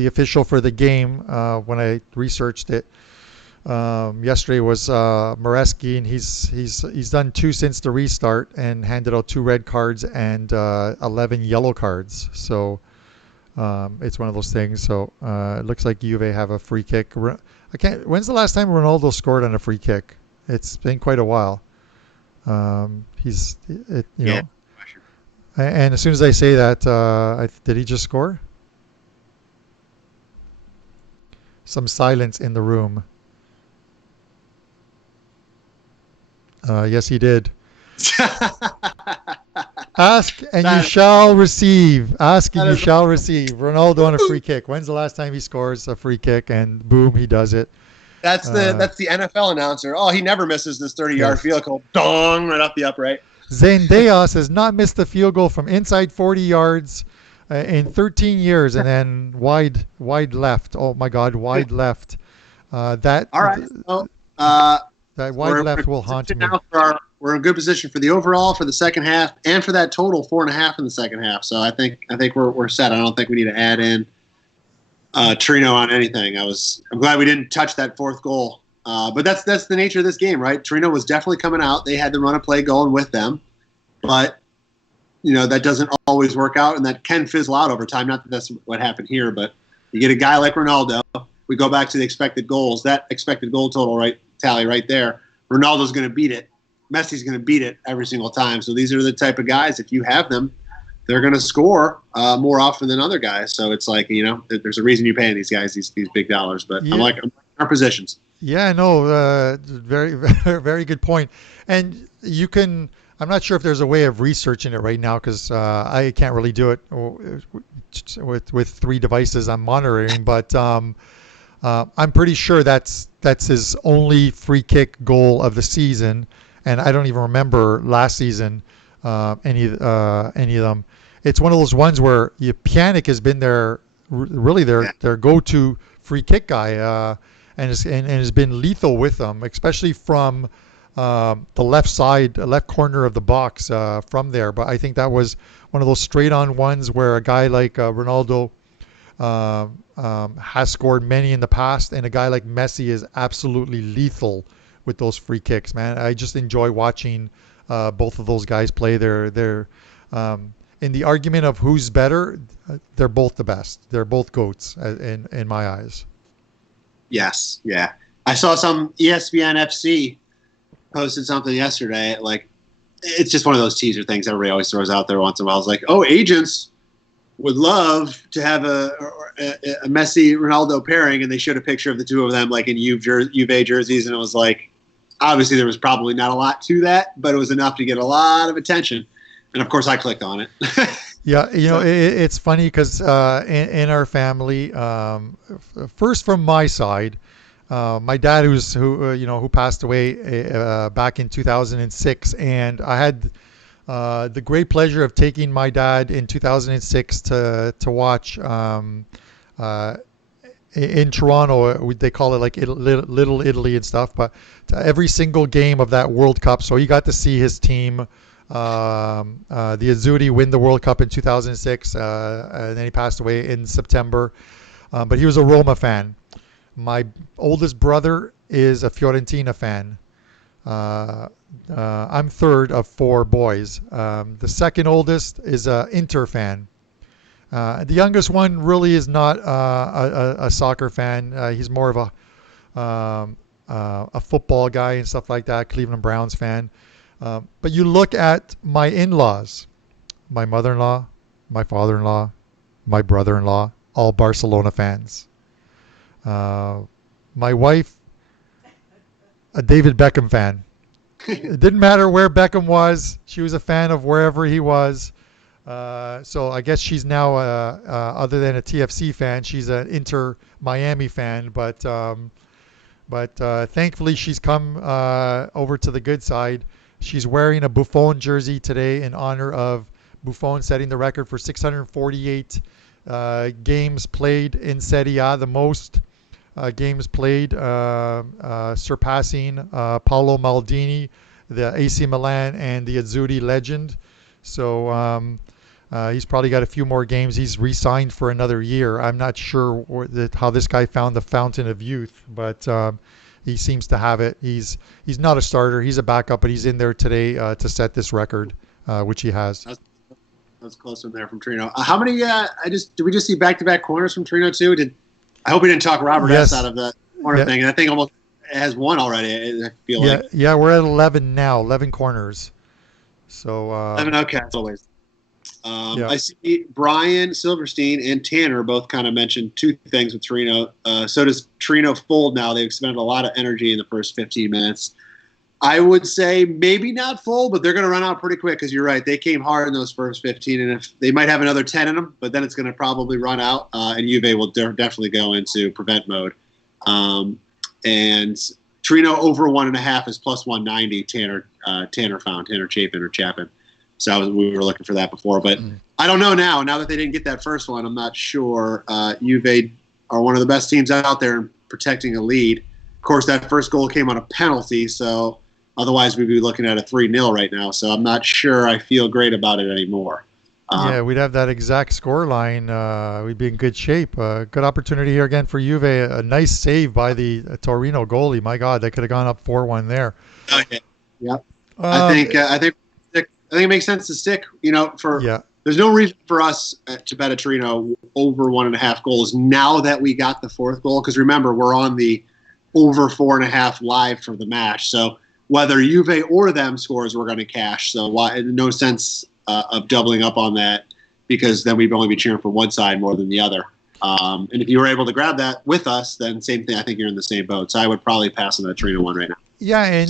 official for the game, when I researched it yesterday, was Moreski, and he's done 2 since the restart and handed out 2 red cards and 11 yellow cards. So it's one of those things. So it looks like Juve have a free kick. When's the last time Ronaldo scored on a free kick? It's been quite a while. Yeah. And as soon as I say that, did he just score? Some silence in the room. Yes, he did. Ask and you shall receive. Ask and you shall receive. Ronaldo on a free kick. When's the last time he scores a free kick? And boom, he does it. That's the NFL announcer. Oh, he never misses this 30-yard field goal. Dong, right off the upright. Zendejas has not missed a field goal from inside 40 yards in 13 years, and then wide left. Oh my God, wide left. All right. So, That wide We're left will haunt me. we're in good position for the overall, for the second half, and for that total 4.5 in the second half. So I think we're set. I don't think we need to add in Torino on anything. I'm glad we didn't touch that fourth goal. But that's the nature of this game, right? Torino was definitely coming out. They had the run of play going with them, but that doesn't always work out, and that can fizzle out over time. Not that that's what happened here, but you get a guy like Ronaldo. We go back to the expected goals. That expected goal total tally right there. Ronaldo's going to beat it. Messi's going to beat it every single time. So these are the type of guys, if you have them, they're going to score more often than other guys. So it's like, there's a reason you're paying these guys these big dollars. But I'm like our positions. Yeah, no, very, very, very good point. And you can, I'm not sure if there's a way of researching it right now because I can't really do it with three devices I'm monitoring. But I'm pretty sure that's his only free kick goal of the season. And I don't even remember last season any of them. It's one of those ones where Pjanic has been their go-to free kick guy and has been lethal with them, especially from the left corner of the box from there. But I think that was one of those straight-on ones where a guy like Ronaldo has scored many in the past, and a guy like Messi is absolutely lethal with those free kicks, man. I just enjoy watching both of those guys play. They're in the argument of who's better, they're both the best. They're both GOATs in my eyes. Yes, yeah. I saw some ESPN FC posted something yesterday. Like, it's just one of those teaser things everybody always throws out there once in a while. It's like, oh, agents would love to have a Messi Ronaldo pairing, and they showed a picture of the two of them like in Juve jerseys, and it was like, obviously there was probably not a lot to that, but it was enough to get a lot of attention. And of course I clicked on it. Yeah, it's funny because in our family, first from my side, my dad who passed away back in 2006, and I had the great pleasure of taking my dad in 2006 to watch in Toronto. They call it like Little Italy and stuff, but to every single game of that World Cup. So he got to see his team, the Azzurri, win the World Cup in 2006, and then he passed away in September. But he was a Roma fan. My oldest brother is a Fiorentina fan. I'm third of four boys. The second oldest is a Inter fan. The youngest one really is not a soccer fan. He's more of a football guy and stuff like that, Cleveland Browns fan. But you look at my in-laws, my mother-in-law, my father-in-law, my brother-in-law, all Barcelona fans. My wife, a David Beckham fan. It didn't matter where Beckham was. She was a fan of wherever he was. So I guess she's now, other than a TFC fan, she's an Inter Miami fan. But thankfully she's come over to the good side. She's wearing a Buffon jersey today in honor of Buffon setting the record for 648 games played in Serie A, the most games played, surpassing Paolo Maldini, the AC Milan and the Azzurri legend. So he's probably got a few more games. He's re-signed for another year. I'm not sure how this guy found the fountain of youth, but he seems to have it. He's not a starter. He's a backup, but he's in there today to set this record, which he has. That's close from there from Torino. How many? Did we just see back-to-back corners from Torino too? I hope we didn't talk Robert S out of the corner thing. And I think almost it has one already. I feel like. Yeah, we're at 11 now. 11 corners. So 11. Okay, as always. I see Brian Silverstein and Tanner both kind of mentioned two things with Torino. So does Torino fold now? They've expended a lot of energy in the first 15 minutes. I would say maybe not full, but they're going to run out pretty quick because you're right. They came hard in those first 15, and if they might have another 10 in them, but then it's going to probably run out, and Juve will definitely go into prevent mode. And Torino over 1.5 is plus 190. Tanner Chapin. So we were looking for that before, but I don't know now. Now that they didn't get that first one, I'm not sure. Juve are one of the best teams out there in protecting a lead. Of course, that first goal came on a penalty, so otherwise we'd be looking at a 3-0 right now. So I'm not sure I feel great about it anymore. Yeah, we'd have that exact score line. We'd be in good shape. Good opportunity here again for Juve. A nice save by the Torino goalie. My God, they could have gone up 4-1 there. Okay. Yeah. Um, I think it makes sense to stick. yeah, There's no reason for us to bet a Torino over 1.5 goals now that we got the fourth goal. Because remember, we're on the over 4.5 live for the match. So whether Juve or them scores, we're going to cash. So no sense of doubling up on that, because then we'd only be cheering for one side more than the other. And if you were able to grab that with us, then same thing. I think you're in the same boat. So I would probably pass on that Torino one right now. yeah, and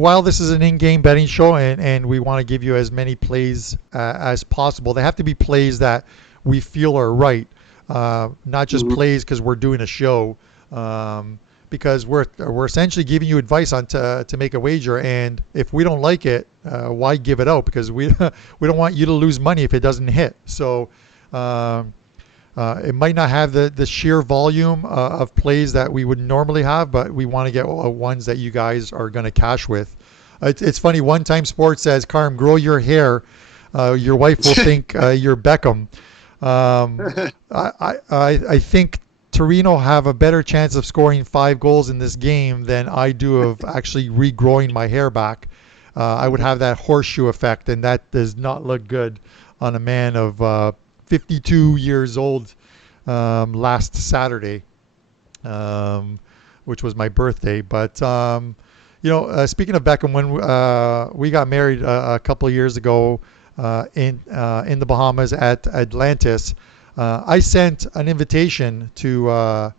while this is an in-game betting show, and we want to give you as many plays as possible, they have to be plays that we feel are right, not just plays because we're doing a show. Because we're essentially giving you advice on to make a wager, and if we don't like it, why give it out? Because we don't want you to lose money if it doesn't hit. So it might not have the sheer volume of plays that we would normally have, but we want to get ones that you guys are going to cash with. It's funny. One Time Sports says, "Carm, grow your hair. Your wife will think you're Beckham." I think Torino have a better chance of scoring 5 goals in this game than I do of actually regrowing my hair back. I would have that horseshoe effect, and that does not look good on a man of 52 years old last Saturday, which was my birthday. But speaking of Beckham, when we got married a couple of years ago in the Bahamas at Atlantis, I sent an invitation to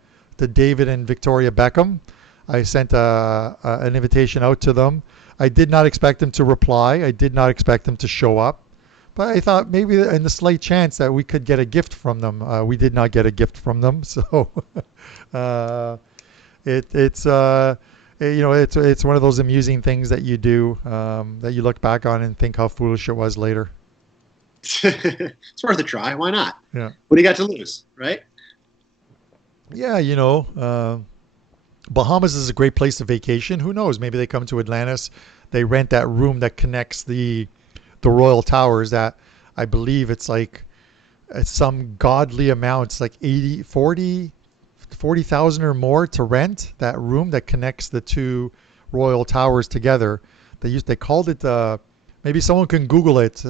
David and Victoria Beckham. I sent an invitation out to them. I did not expect them to reply. I did not expect them to show up. But I thought maybe in the slight chance that we could get a gift from them. We did not get a gift from them. So it's one of those amusing things that you do, that you look back on and think how foolish it was later. It's worth a try. Why not? Yeah. What do you got to lose, right? Yeah, Bahamas is a great place to vacation. Who knows? Maybe they come to Atlantis. They rent that room that connects the Royal Towers. That I believe it's some godly amount. It's like 40,000 or more to rent that room that connects the two Royal Towers together. They called it maybe someone can Google it.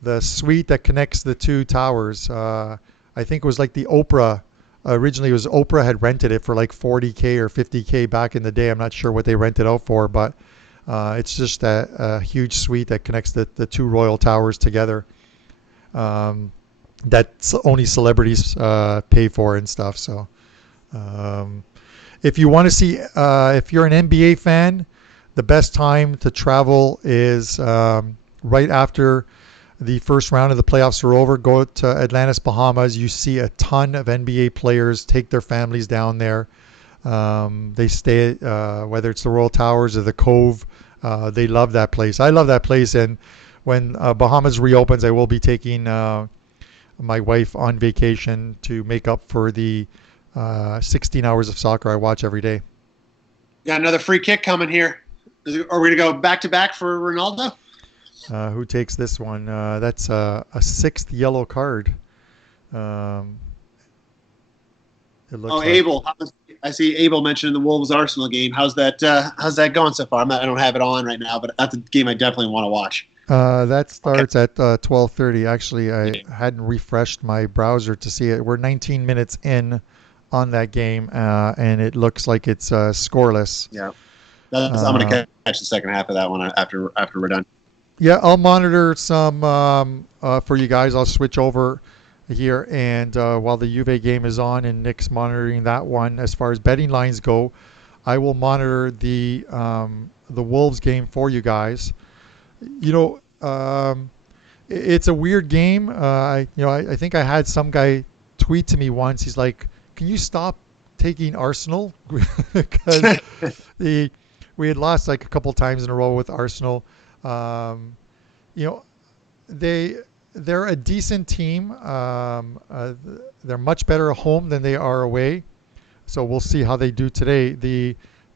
The suite that connects the two towers. I think it was like the Oprah. Originally, it was Oprah had rented it for like 40K or 50K back in the day. I'm not sure what they rented out for, but it's just a huge suite that connects the two royal towers together. That only celebrities pay for and stuff. So if you want to see, if you're an NBA fan, the best time to travel is right after the first round of the playoffs are over. Go to Atlantis, Bahamas. You see a ton of NBA players take their families down there. They stay, whether it's the Royal Towers or the Cove. They love that place. I love that place. And when Bahamas reopens, I will be taking my wife on vacation to make up for the 16 hours of soccer I watch every day. Got another free kick coming here. Are we going to go back-to-back for Ronaldo? Who takes this one? That's a 6th yellow card. It looks like. Abel. I see Abel mentioned the Wolves Arsenal game. How's that going so far? I don't have it on right now, but that's a game I definitely want to watch. That starts at 12:30. Actually, I hadn't refreshed my browser to see it. We're 19 minutes in on that game, and it looks like it's scoreless. Yeah, I'm going to catch the second half of that one after we're done. Yeah, I'll monitor some for you guys. I'll switch over here, and while the Juve game is on and Nick's monitoring that one, as far as betting lines go, I will monitor the Wolves game for you guys. It's a weird game. I think I had some guy tweet to me once. He's like, "Can you stop taking Arsenal?" Because we had lost like a couple times in a row with Arsenal. They're a decent team. They're much better at home than they are away. So we'll see how they do today. The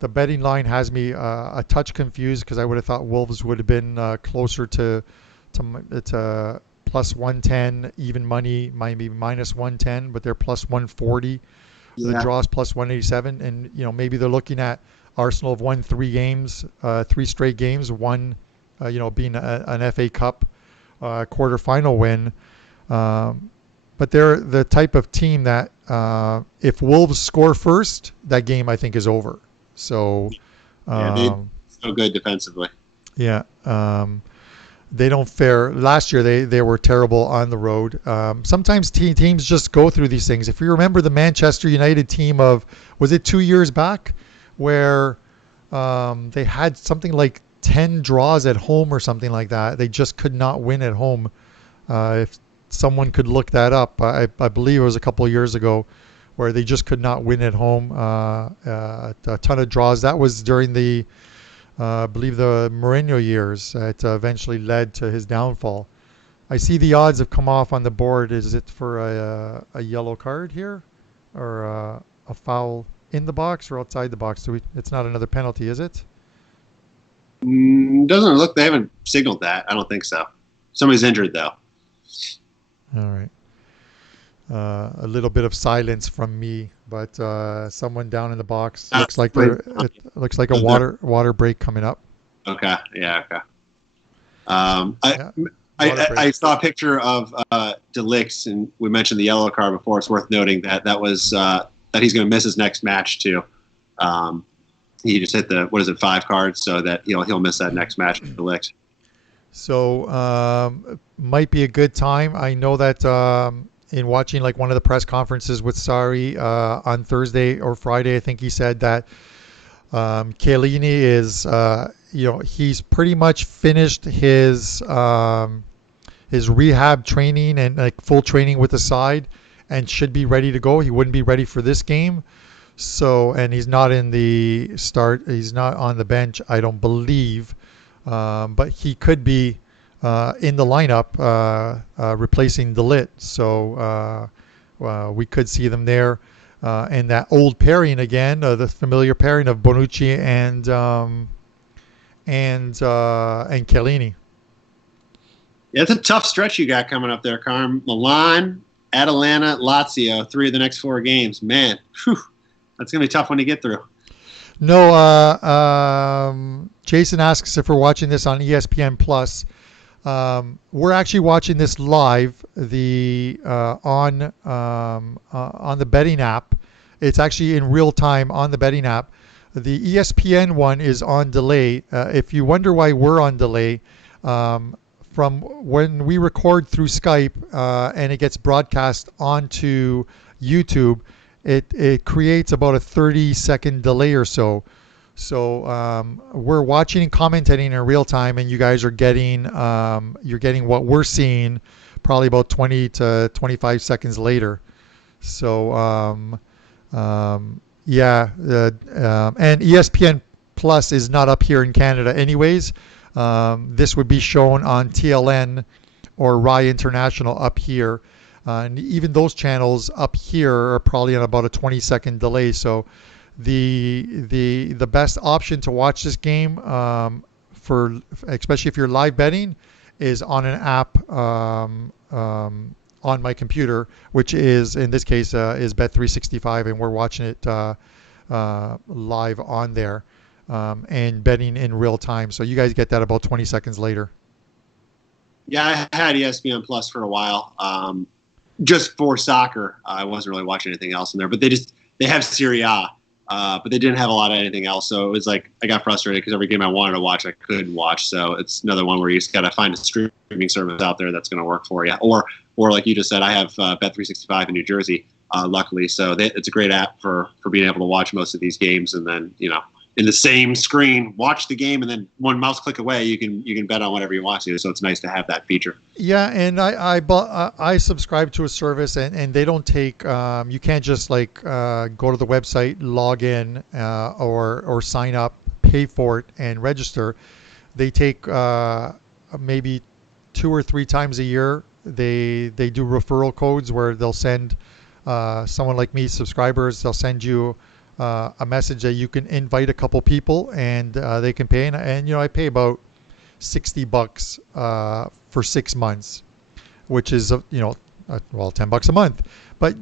betting line has me a touch confused because I would have thought Wolves would have been closer to plus 110, even money, maybe minus 110, but they're plus 140. The Yeah. draws plus 187, and maybe they're looking at Arsenal have won 3 games, 3 straight games, one being an FA Cup quarterfinal win. Um, but they're the type of team that if Wolves score first, that game I think is over. So Yeah, they um, so good defensively. yeah, they don't fare. Last year they were terrible on the road. Sometimes teams just go through these things. If you remember the Manchester United team of, was it 2 years back, where they had something like 10 draws at home or something like that. They just could not win at home. If someone could look that up, I believe it was a couple of years ago, where they just could not win at home. A ton of draws. That was during I believe the Mourinho years. It eventually led to his downfall. I see the odds have come off on the board. Is it for a yellow card here, or a foul in the box or outside the box? It's not another penalty, is it? Doesn't look. They haven't signaled that. I don't think so. Somebody's injured though. All right. A little bit of silence from me, but someone down in the box looks like it looks like a water break coming up. Okay. Yeah. Okay. Yeah, I saw a picture of De Ligt, and we mentioned the yellow card before. It's worth noting that was that he's going to miss his next match too. He just hit the 5 cards, so that he'll miss that next match with De Ligt. So might be a good time. I know that in watching like one of the press conferences with Sarri on Thursday or Friday, I think he said that Chiellini is he's pretty much finished his rehab training and like full training with the side and should be ready to go. He wouldn't be ready for this game. So, and he's not in the start. He's not on the bench, I don't believe. But he could be in the lineup replacing De Ligt. So we could see them there. And that old pairing again, the familiar pairing of Bonucci and Chiellini. Yeah, it's a tough stretch you got coming up there, Carm. Milan, Atalanta, Lazio, 3 of the next 4 games. Man, whew, that's going to be a tough one to get through. No, Jason asks if we're watching this on ESPN Plus. We're actually watching this live on the betting app. It's actually in real time on the betting app. The ESPN one is on delay. If you wonder why we're on delay, from when we record through Skype and it gets broadcast onto YouTube, it creates about a 30-second delay or so. So we're watching and commentating in real time, and you guys are getting what we're seeing probably about 20 to 25 seconds later. So yeah, and ESPN Plus is not up here in Canada anyways. This would be shown on TLN or Rai International up here. And even those channels up here are probably on about a 20-second delay. So the best option to watch this game for especially if you're live betting is on an app on my computer, which is in this case is Bet365, and we're watching it live on there and betting in real time. So you guys get that about 20 seconds later. Yeah, I had ESPN Plus for a while, just for soccer. I wasn't really watching anything else in there, but they have Serie A, but they didn't have a lot of anything else. So it was like I got frustrated because every game I wanted to watch, I couldn't watch. So it's another one where you just got to find a streaming service out there that's going to work for you. Or like you just said, I have Bet365 in New Jersey, luckily. So it's a great app for being able to watch most of these games, and then in the same screen, watch the game, and then one mouse click away, you can bet on whatever you want to. So it's nice to have that feature. Yeah, and I subscribe to a service, and they don't take. You can't just like go to the website, log in, or sign up, pay for it, and register. They take maybe 2 or 3 times a year. They do referral codes where they'll send someone like me, subscribers, they'll send you a message that you can invite a couple people, and they can pay. And I pay about $60 for 6 months, which is well, $10 a month. But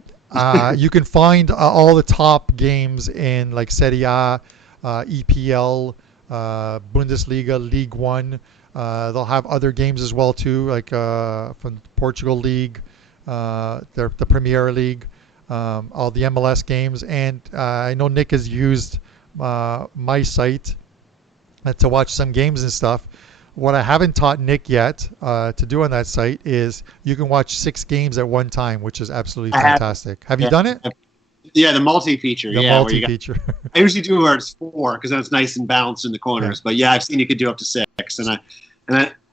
you can find all the top games in like Serie A, EPL, Bundesliga, League One. They'll have other games as well too, like from Portugal League, the Premier League, all the MLS games. And I know Nick has used my site to watch some games and stuff. What I haven't taught Nick yet to do on that site is you can watch 6 games at one time, which is absolutely fantastic. Have you done it? Yeah, the multi-feature. The multi-feature. I usually do where it's 4 because then it's nice and balanced in the corners. Yeah. But yeah, I've seen you could do up to 6, and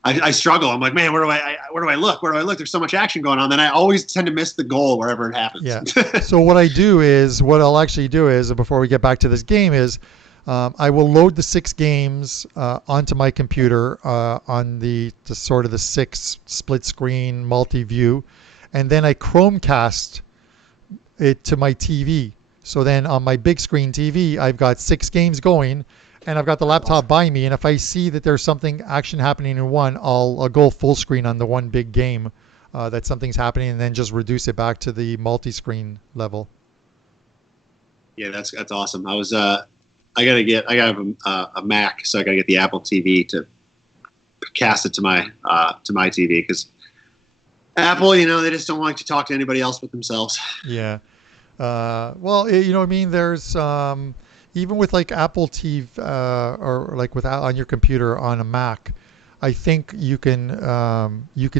I struggle. I'm like, man, where do I look? Where do I look? There's so much action going on. Then I always tend to miss the goal wherever it happens. Yeah. So what I'll actually do is, before we get back to this game, is I will load the 6 games onto my computer on the sort of the 6 split screen multi-view, and then I Chromecast it to my TV. So then on my big screen TV, I've got 6 games going, and I've got the laptop by me. And if I see that there's something action happening in one, I'll go full screen on the one big game that something's happening, and then just reduce it back to the multi-screen level. Yeah, that's awesome. I got a Mac, so I got to get the Apple TV to cast it to my TV, because Apple, they just don't like to talk to anybody else but themselves. Yeah. Well, you know what I mean? There's even with like Apple TV or like on your computer on a Mac, I think you can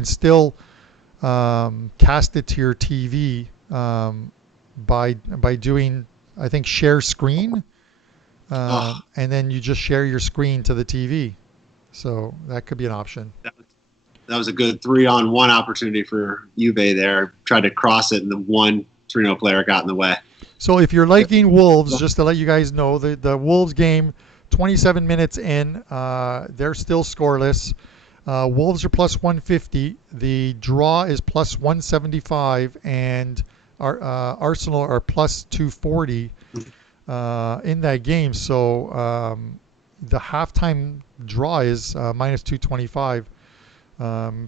still cast it to your TV by doing, I think, share screen. And then you just share your screen to the TV. So that could be an option. That was a good 3-on-1 opportunity for Juve there. Tried to cross it, and the one Torino player got in the way. So if you're liking Wolves, just to let you guys know, the Wolves game, 27 minutes in, they're still scoreless. Wolves are plus 150. The draw is plus 175, and Arsenal are plus 240. In that game. So the halftime draw is minus 225.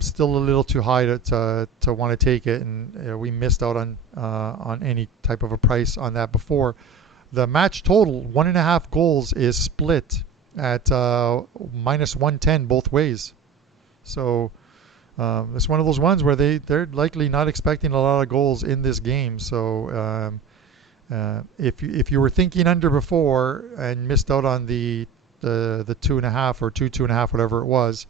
Still a little too high to want to take it, and we missed out on any type of a price on that before. The match total, 1.5 goals, is split at minus 110 both ways. So it's one of those ones where they're likely not expecting a lot of goals in this game. So if you were thinking under before and missed out on the 2.5 or 2.5, whatever it was,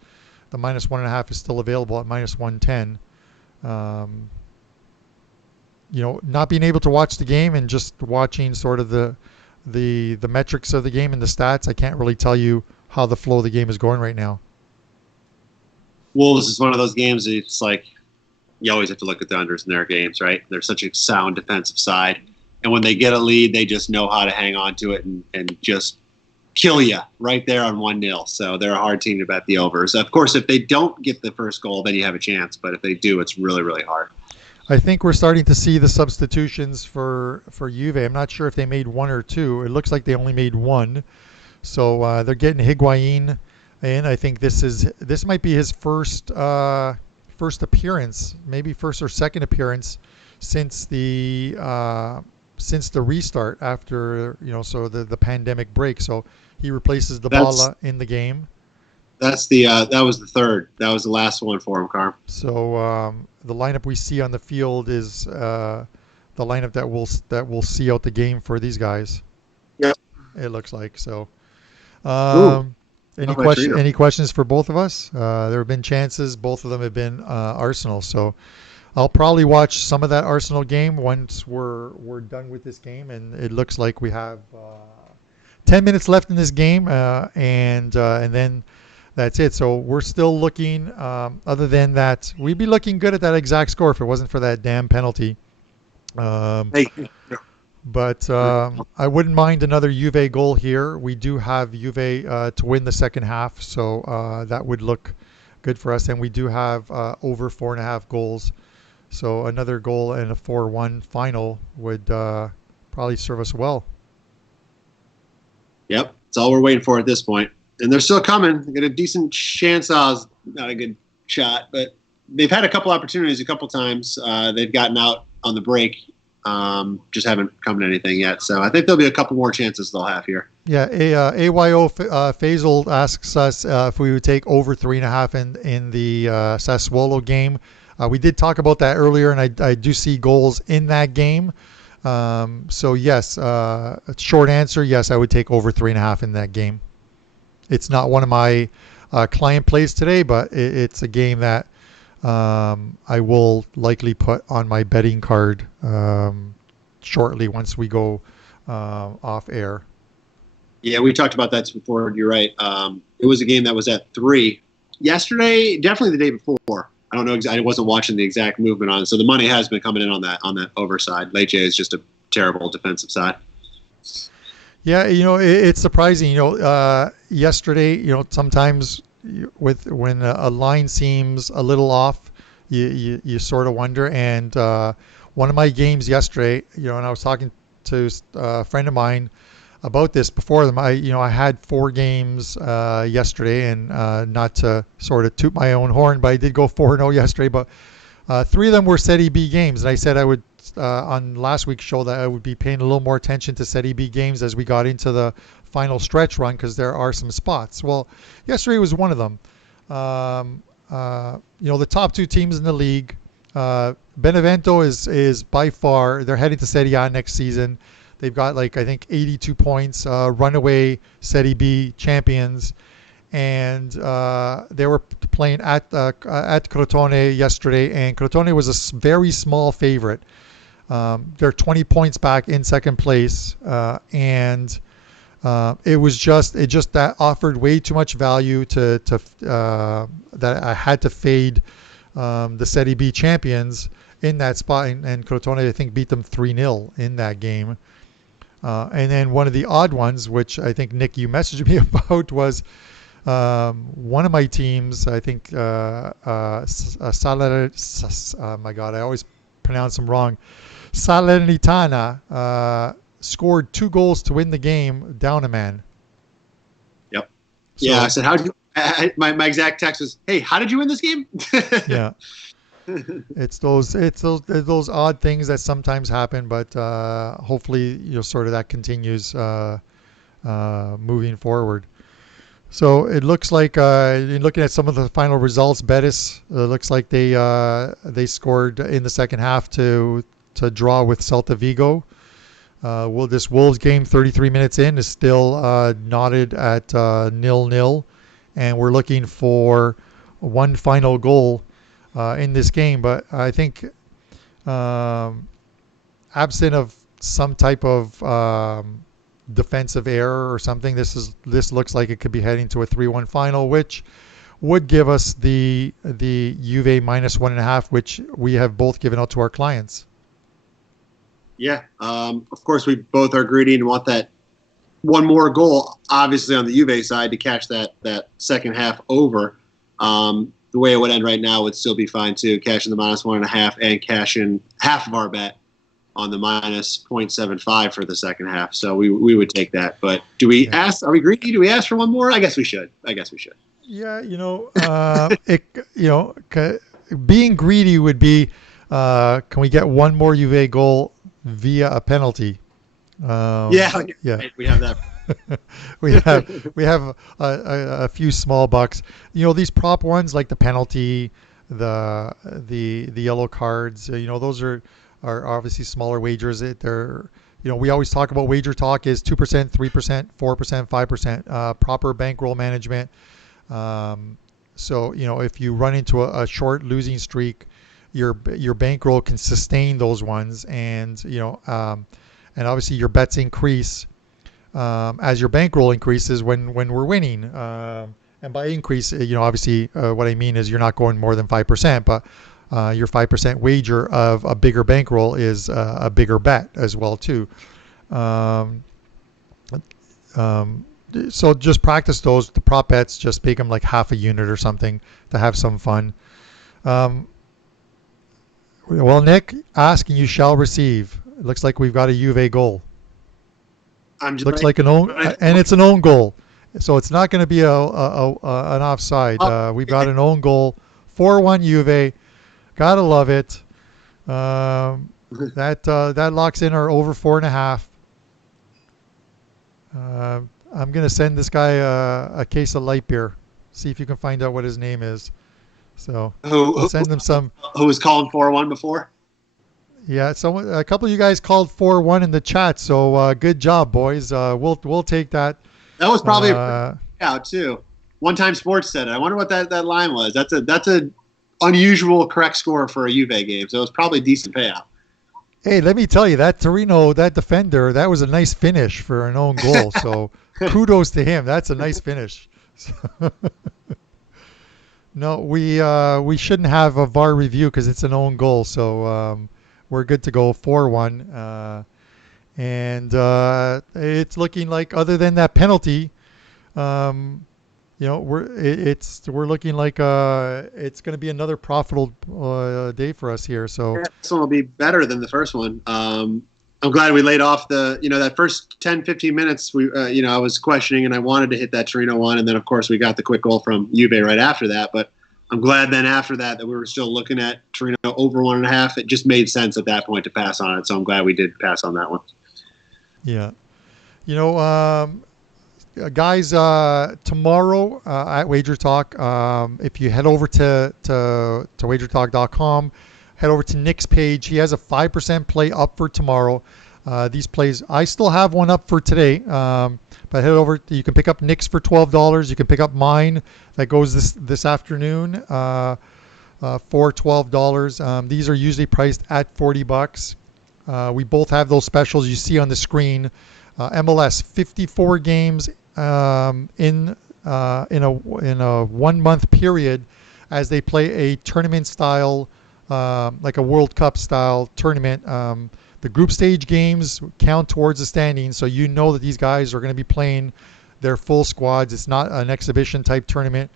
the minus 1.5 is still available at minus 110. Not being able to watch the game and just watching sort of the metrics of the game and the stats, I can't really tell you how the flow of the game is going right now. Wolves is one of those games that it's like you always have to look at the unders in their games, right? They're such a sound defensive side. And when they get a lead, they just know how to hang on to it and just kill you right there on 1-0. So they're a hard team to bet the overs. Of course, if they don't get the first goal, then you have a chance. But if they do, it's really, really hard. I think we're starting to see the substitutions for Juve. I'm not sure if they made 1 or 2. It looks like they only made 1. So they're getting Higuain in. I think this might be his first appearance, maybe first or second appearance since the restart after so the pandemic break. So he replaces Dybala in the game. That was the third. That was the last one for him, Carm. So the lineup we see on the field is the lineup that will see out the game for these guys. Yeah, it looks like so. Any questions for both of us? There have been chances. Both of them have been Arsenal. So I'll probably watch some of that Arsenal game once we're done with this game, and it looks like we have 10 minutes left in this game, and then that's it. So we're still looking. Other than that, we'd be looking good at that exact score if it wasn't for that damn penalty. But I wouldn't mind another Juve goal here. We do have Juve to win the second half, so that would look good for us. And we do have over 4.5 goals So another goal and a 4-1 final would probably serve us well. Yep, it's all we're waiting for at this point. And they're still coming. They got a decent chance. Not a good shot, but they've had a couple opportunities a couple times. They've gotten out on the break, just haven't come to anything yet. So I think there'll be a couple more chances they'll have here. Yeah, AYO Faisal asks us if we would take over 3.5 in the Sassuolo game. We did talk about that earlier, and I do see goals in that game. So yes, short answer, yes, I would take over 3.5 in that game. It's not one of my client plays today, but it's a game that I will likely put on my betting card shortly once we go off air. Yeah, we talked about that before. You're right. It was a game that was at 3 yesterday, definitely the day before. I don't know. I wasn't watching the exact movement on it. So the money has been coming in on that over side. Lecce is just a terrible defensive side. Yeah, it's surprising. Yesterday, sometimes when a line seems a little off, you sort of wonder. And one of my games yesterday, and I was talking to a friend of mine about this before them. I had 4 games yesterday, and not to sort of toot my own horn, but I did go 4-0 yesterday. But 3 of them were Serie B games, and I said I would on last week's show that I would be paying a little more attention to Serie B games as we got into the final stretch run, because there are some spots. Well, yesterday was one of them. The top 2 teams in the league, Benevento is by far, they're heading to Serie A next season. They've got I think 82 points, runaway Serie B champions, and they were playing at Crotone yesterday, and Crotone was a very small favorite. They're 20 points back in second place, and it just that offered way too much value to that I had to fade the Serie B champions in that spot, and Crotone I think beat them 3-0 in that game. And then one of the odd ones, which I think, Nick, you messaged me about, was one of my teams, I think, oh my God, I always pronounce them wrong, Salernitana, scored 2 goals to win the game, down a man. Yep. So, yeah, I said, how did you? My exact text was, "Hey, how did you win this game?" Yeah. It's those odd things that sometimes happen, but hopefully sort of that continues moving forward. So it looks like looking at some of the final results, Betis looks like they scored in the second half to draw with Celta Vigo. This Wolves game, 33 minutes in, is still knotted at 0-0, and we're looking for one final goal in this game. But I think absent of some type of defensive error or something, this looks like it could be heading to a 3-1 final, which would give us the Juve minus 1.5, which we have both given out to our clients. Yeah, of course we both are greedy and want that one more goal, obviously on the Juve side, to catch that second half over. The way it would end right now would still be fine too, cashing the minus 1.5 and cashing half of our bet on the minus 0.75 for the second half. So we would take that. But do we ask? Are we greedy? Do we ask for one more? I guess we should. Yeah, being greedy would be, can we get one more Juve goal via a penalty? Yeah. We have that. we have a few small bucks. These prop ones like the penalty, the yellow cards. Those are obviously smaller wagers. We always talk about wager talk is 2%, 3%, 4%, 5%. Proper bankroll management. So if you run into a short losing streak, your bankroll can sustain those ones, and and obviously your bets increase as your bankroll increases when we're winning. And by increase, obviously what I mean is you're not going more than 5%, but your 5% wager of a bigger bankroll is a bigger bet as well too. So just practice those. The prop bets, just make them like half a unit or something to have some fun. Well, Nick, ask and you shall receive. It looks like we've got a Juve goal. I'm just Looks like an own, and it's an own goal. So it's not going to be an offside. We've got an own goal, 4-1 Juve. Gotta love it. That locks in our over 4.5. I'm gonna send this guy a case of light beer. See if you can find out what his name is. So I'll send him some. who was calling 4-1 before? Yeah, a couple of you guys called 4-1 in the chat. So good job, boys. We'll take that. That was probably out too. One Time Sports said it. I wonder what that line was. That's a unusual correct score for a Juve game. So it was probably a decent payout. Hey, let me tell you, that Torino, that defender, that was a nice finish for an own goal. So kudos to him. That's a nice finish. No, we shouldn't have a VAR review because it's an own goal. So we're good to go, 4-1. And it's looking like, other than that penalty, we're looking like it's going to be another profitable day for us here. So this one will be better than the first one. I'm glad we laid off that first 10, 15 minutes. I was questioning and I wanted to hit that Torino one, and then of course we got the quick goal from Juve right after that. But I'm glad then after that we were still looking at Torino over 1.5. It just made sense at that point to pass on it. So I'm glad we did pass on that one. Yeah, guys, tomorrow at Wager Talk, if you head over to wagertalk.com, head over to Nick's page. He has a 5% play up for tomorrow. These plays, I still have one up for today, but head over. You can pick up Nick's for $12. You can pick up mine that goes this afternoon for $12. These are usually priced at $40. We both have those specials you see on the screen. MLS 54 games in a 1 month period as they play a tournament style, like a World Cup style tournament. The group stage games count towards the standings, so you know that these guys are going to be playing their full squads. It's not an exhibition type tournament.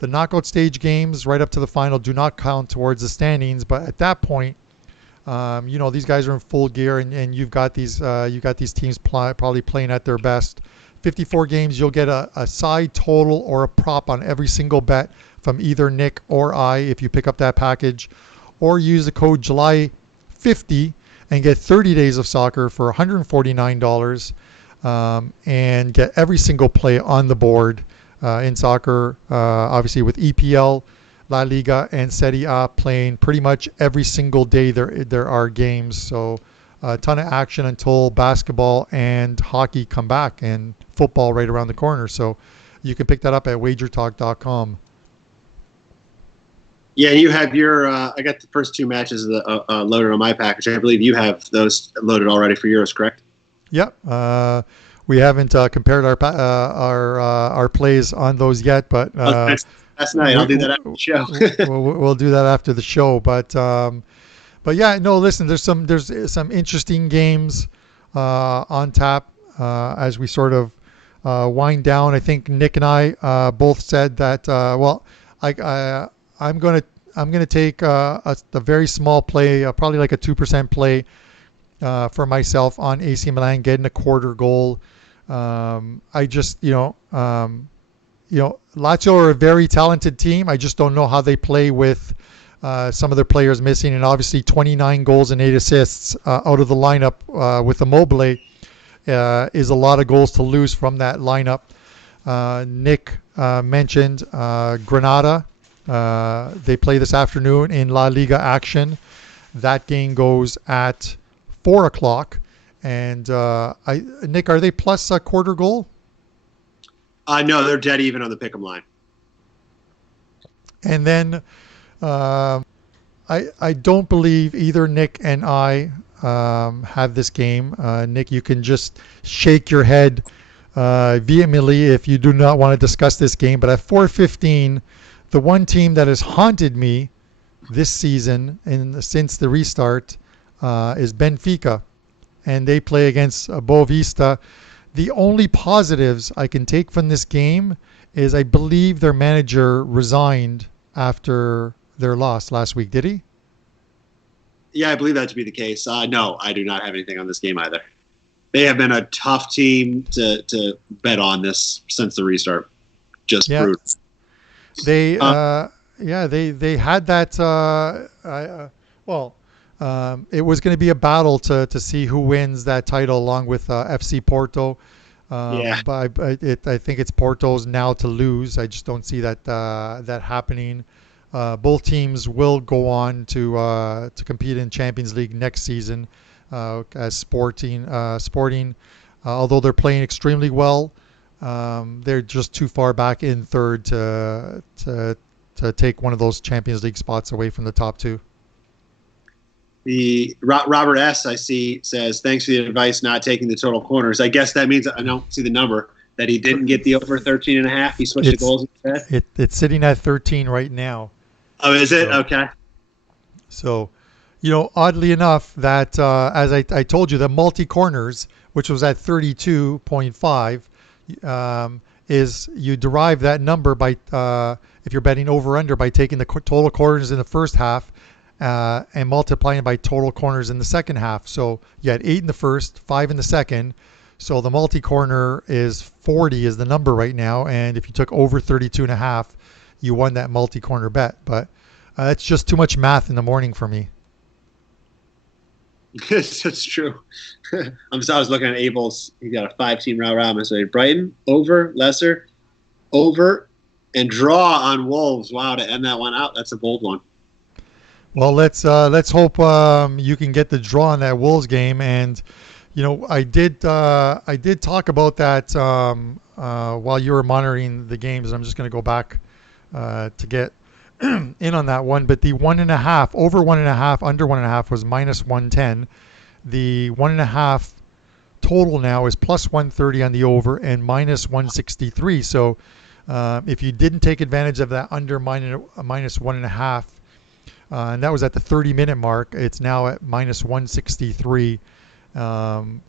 The knockout stage games right up to the final do not count towards the standings, but at that point, these guys are in full gear, and you've got these teams probably playing at their best. 54 games, you'll get a side total or a prop on every single bet from either Nick or I if you pick up that package, or use the code July50 and get 30 days of soccer for $149 and get every single play on the board in soccer, obviously with EPL, La Liga, and Serie A playing pretty much every single day there are games. So a ton of action until basketball and hockey come back, and football right around the corner. So you can pick that up at wagertalk.com. Yeah, you have I got the first two matches loaded on my package. I believe you have those loaded already for yours, correct? Yep. We haven't compared our plays on those yet, but last night. I'll do that after the show. we'll do that after the show. But yeah, no. Listen, there's some interesting games on tap as we sort of wind down. I think Nick and I both said that. I'm gonna take a very small play, probably like a 2% play for myself on AC Milan getting a quarter goal. Lazio are a very talented team. I just don't know how they play with some of their players missing, and obviously 29 goals and 8 assists out of the lineup with Immobile is a lot of goals to lose from that lineup. Nick mentioned Granada. They play this afternoon in La Liga action. That game goes at 4 o'clock. And Nick, are they plus a quarter goal? No, they're dead even on the pick'em line. And then I don't believe either Nick and I have this game. Nick, you can just shake your head vehemently if you do not want to discuss this game. But at 4:15, the one team that has haunted me this season and since the restart is Benfica, and they play against Boavista. The only positives I can take from this game is I believe their manager resigned after their loss last week. Did he? Yeah, I believe that to be the case. No, I do not have anything on this game either. They have been a tough team to bet on this since the restart. Just Yeah, brutal. they Uh, they had that. Well, it was going to be a battle to see who wins that title along with FC Porto. yeah, I think it's Porto's now to lose. I just don't see that happening. Both teams will go on to compete in Champions League next season as Sporting. Although they're playing extremely well, they're just too far back in third to take one of those Champions League spots away from the top two. the Robert S. I see says thanks for the advice not taking the total corners. I guess that means I don't see the number that he didn't get the over 13.5. He switched the goals instead. It's sitting at 13 right now. Oh, is it? So, Okay. so oddly enough, that as I told you, the multi corners, which was at 32.5, is you derive that number by if you're betting over under by taking the total corners in the first half and multiplying it by total corners in the second half. So you had 8 in the first, 5 in the second. So the multi corner is 40 is the number right now, and if you took over 32.5, you won that multi corner bet. But it's just too much math in the morning for me. Yes, that's true. I was looking at Abel's. He got a 5-team round robin. So Brighton over, Leicester over, and draw on Wolves. Wow, to end that one out, that's a bold one. Well, let's hope you can get the draw on that Wolves game. And I did talk about that while you were monitoring the games. I'm just going to go back to get in on that one. But the 1.5 over 1.5 under 1.5 was minus 110. The 1.5 total now is plus 130 on the over and minus 163. So if you didn't take advantage of that under minus 1.5. And that was at the 30-minute mark. It's now at minus 163.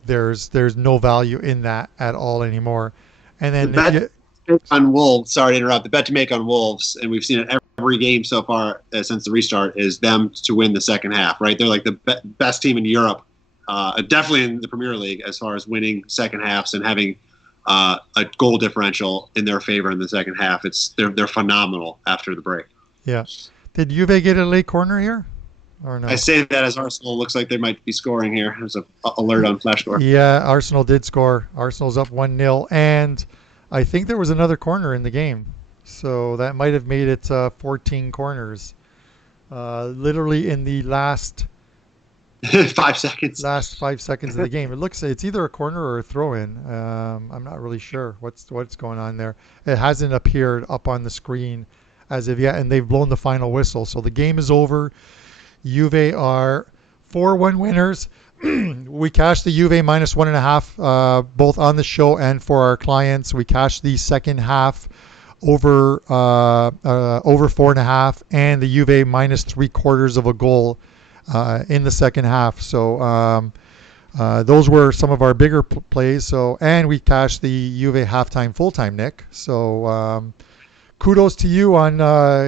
There's no value in that at all anymore. And then the bet on Wolves. Sorry to interrupt. The bet to make on Wolves, and we've seen it every game so far since the restart, is them to win the second half. Right? They're like the best team in Europe, definitely in the Premier League as far as winning second halves and having a goal differential in their favor in the second half. They're phenomenal after the break. Yeah. Did Juve get a late corner here, or no? I say that as Arsenal looks like they might be scoring here. There's an alert on Flash Score. Yeah, Arsenal did score. Arsenal's up 1-0, and I think there was another corner in the game, so that might have made it 14 corners. Literally in the last 5 seconds. Last 5 seconds of the game, it's either a corner or a throw-in. I'm not really sure what's going on there. It hasn't appeared up on the screen as of yet, and they've blown the final whistle. So the game is over. Juve are 4-1 winners. We cashed the Juve minus 1.5 both on the show and for our clients. We cashed the second half over 4.5 and the Juve minus 3/4 of a goal in the second half. So those were some of our bigger plays. So, and we cashed the Juve halftime full-time, Nick. So kudos to you on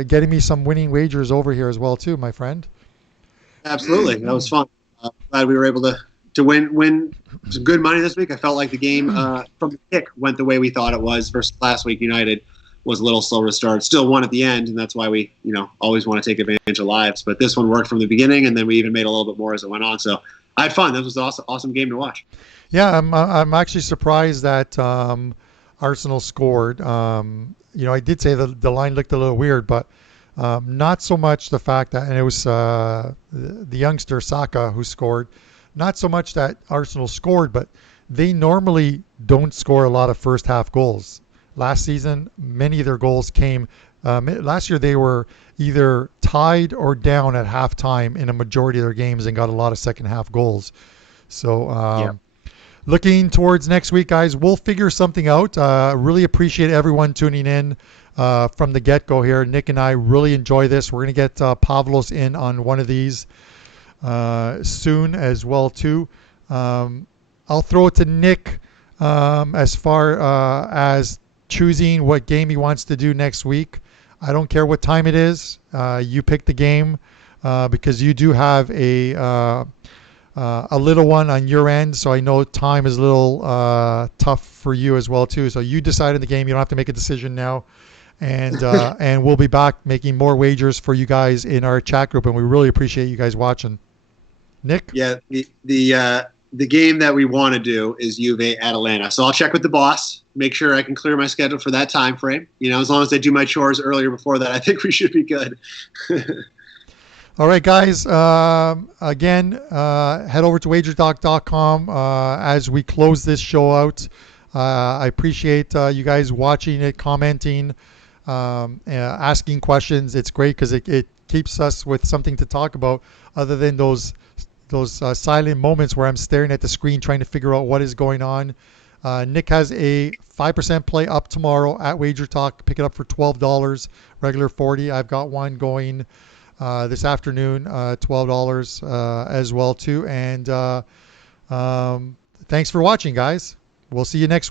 getting me some winning wagers over here as well, too, my friend. Absolutely. That was fun. Glad we were able to win some good money this week. I felt like the game from the kick went the way we thought it was versus last week. United was a little slower to start. Still won at the end, and that's why we always want to take advantage of lives. But this one worked from the beginning, and then we even made a little bit more as it went on. So I had fun. That was an awesome game to watch. Yeah, I'm actually surprised that Arsenal scored. I did say the line looked a little weird, but not so much the fact that, and it was the youngster Saka who scored, not so much that Arsenal scored, but they normally don't score a lot of first half goals. Last season, many of their goals came, last year they were either tied or down at halftime in a majority of their games and got a lot of second half goals. So looking towards next week, guys, we'll figure something out. Really appreciate everyone tuning in from the get-go here. Nick and I really enjoy this. We're going to get Pavlos in on one of these soon as well, too. I'll throw it to Nick as far as choosing what game he wants to do next week. I don't care what time it is. You pick the game. because you do have a little one on your end, so I know time is a little tough for you as well too. So you decided the game. You don't have to make a decision now, and and we'll be back making more wagers for you guys in our chat group, and we really appreciate you guys watching. Nick? Yeah, the game that we want to do is Juve Atalanta. So I'll check with the boss, make sure I can clear my schedule for that time frame. As long as I do my chores earlier before that, I think we should be good. All right, guys. Again, head over to wagertalk.com as we close this show out. I appreciate you guys watching it, commenting, asking questions. It's great because it keeps us with something to talk about other than those silent moments where I'm staring at the screen trying to figure out what is going on. Nick has a 5% play up tomorrow at Wager Talk. Pick it up for $12, regular $40. I've got one going this afternoon, $12 as well too. And thanks for watching, guys. We'll see you next week.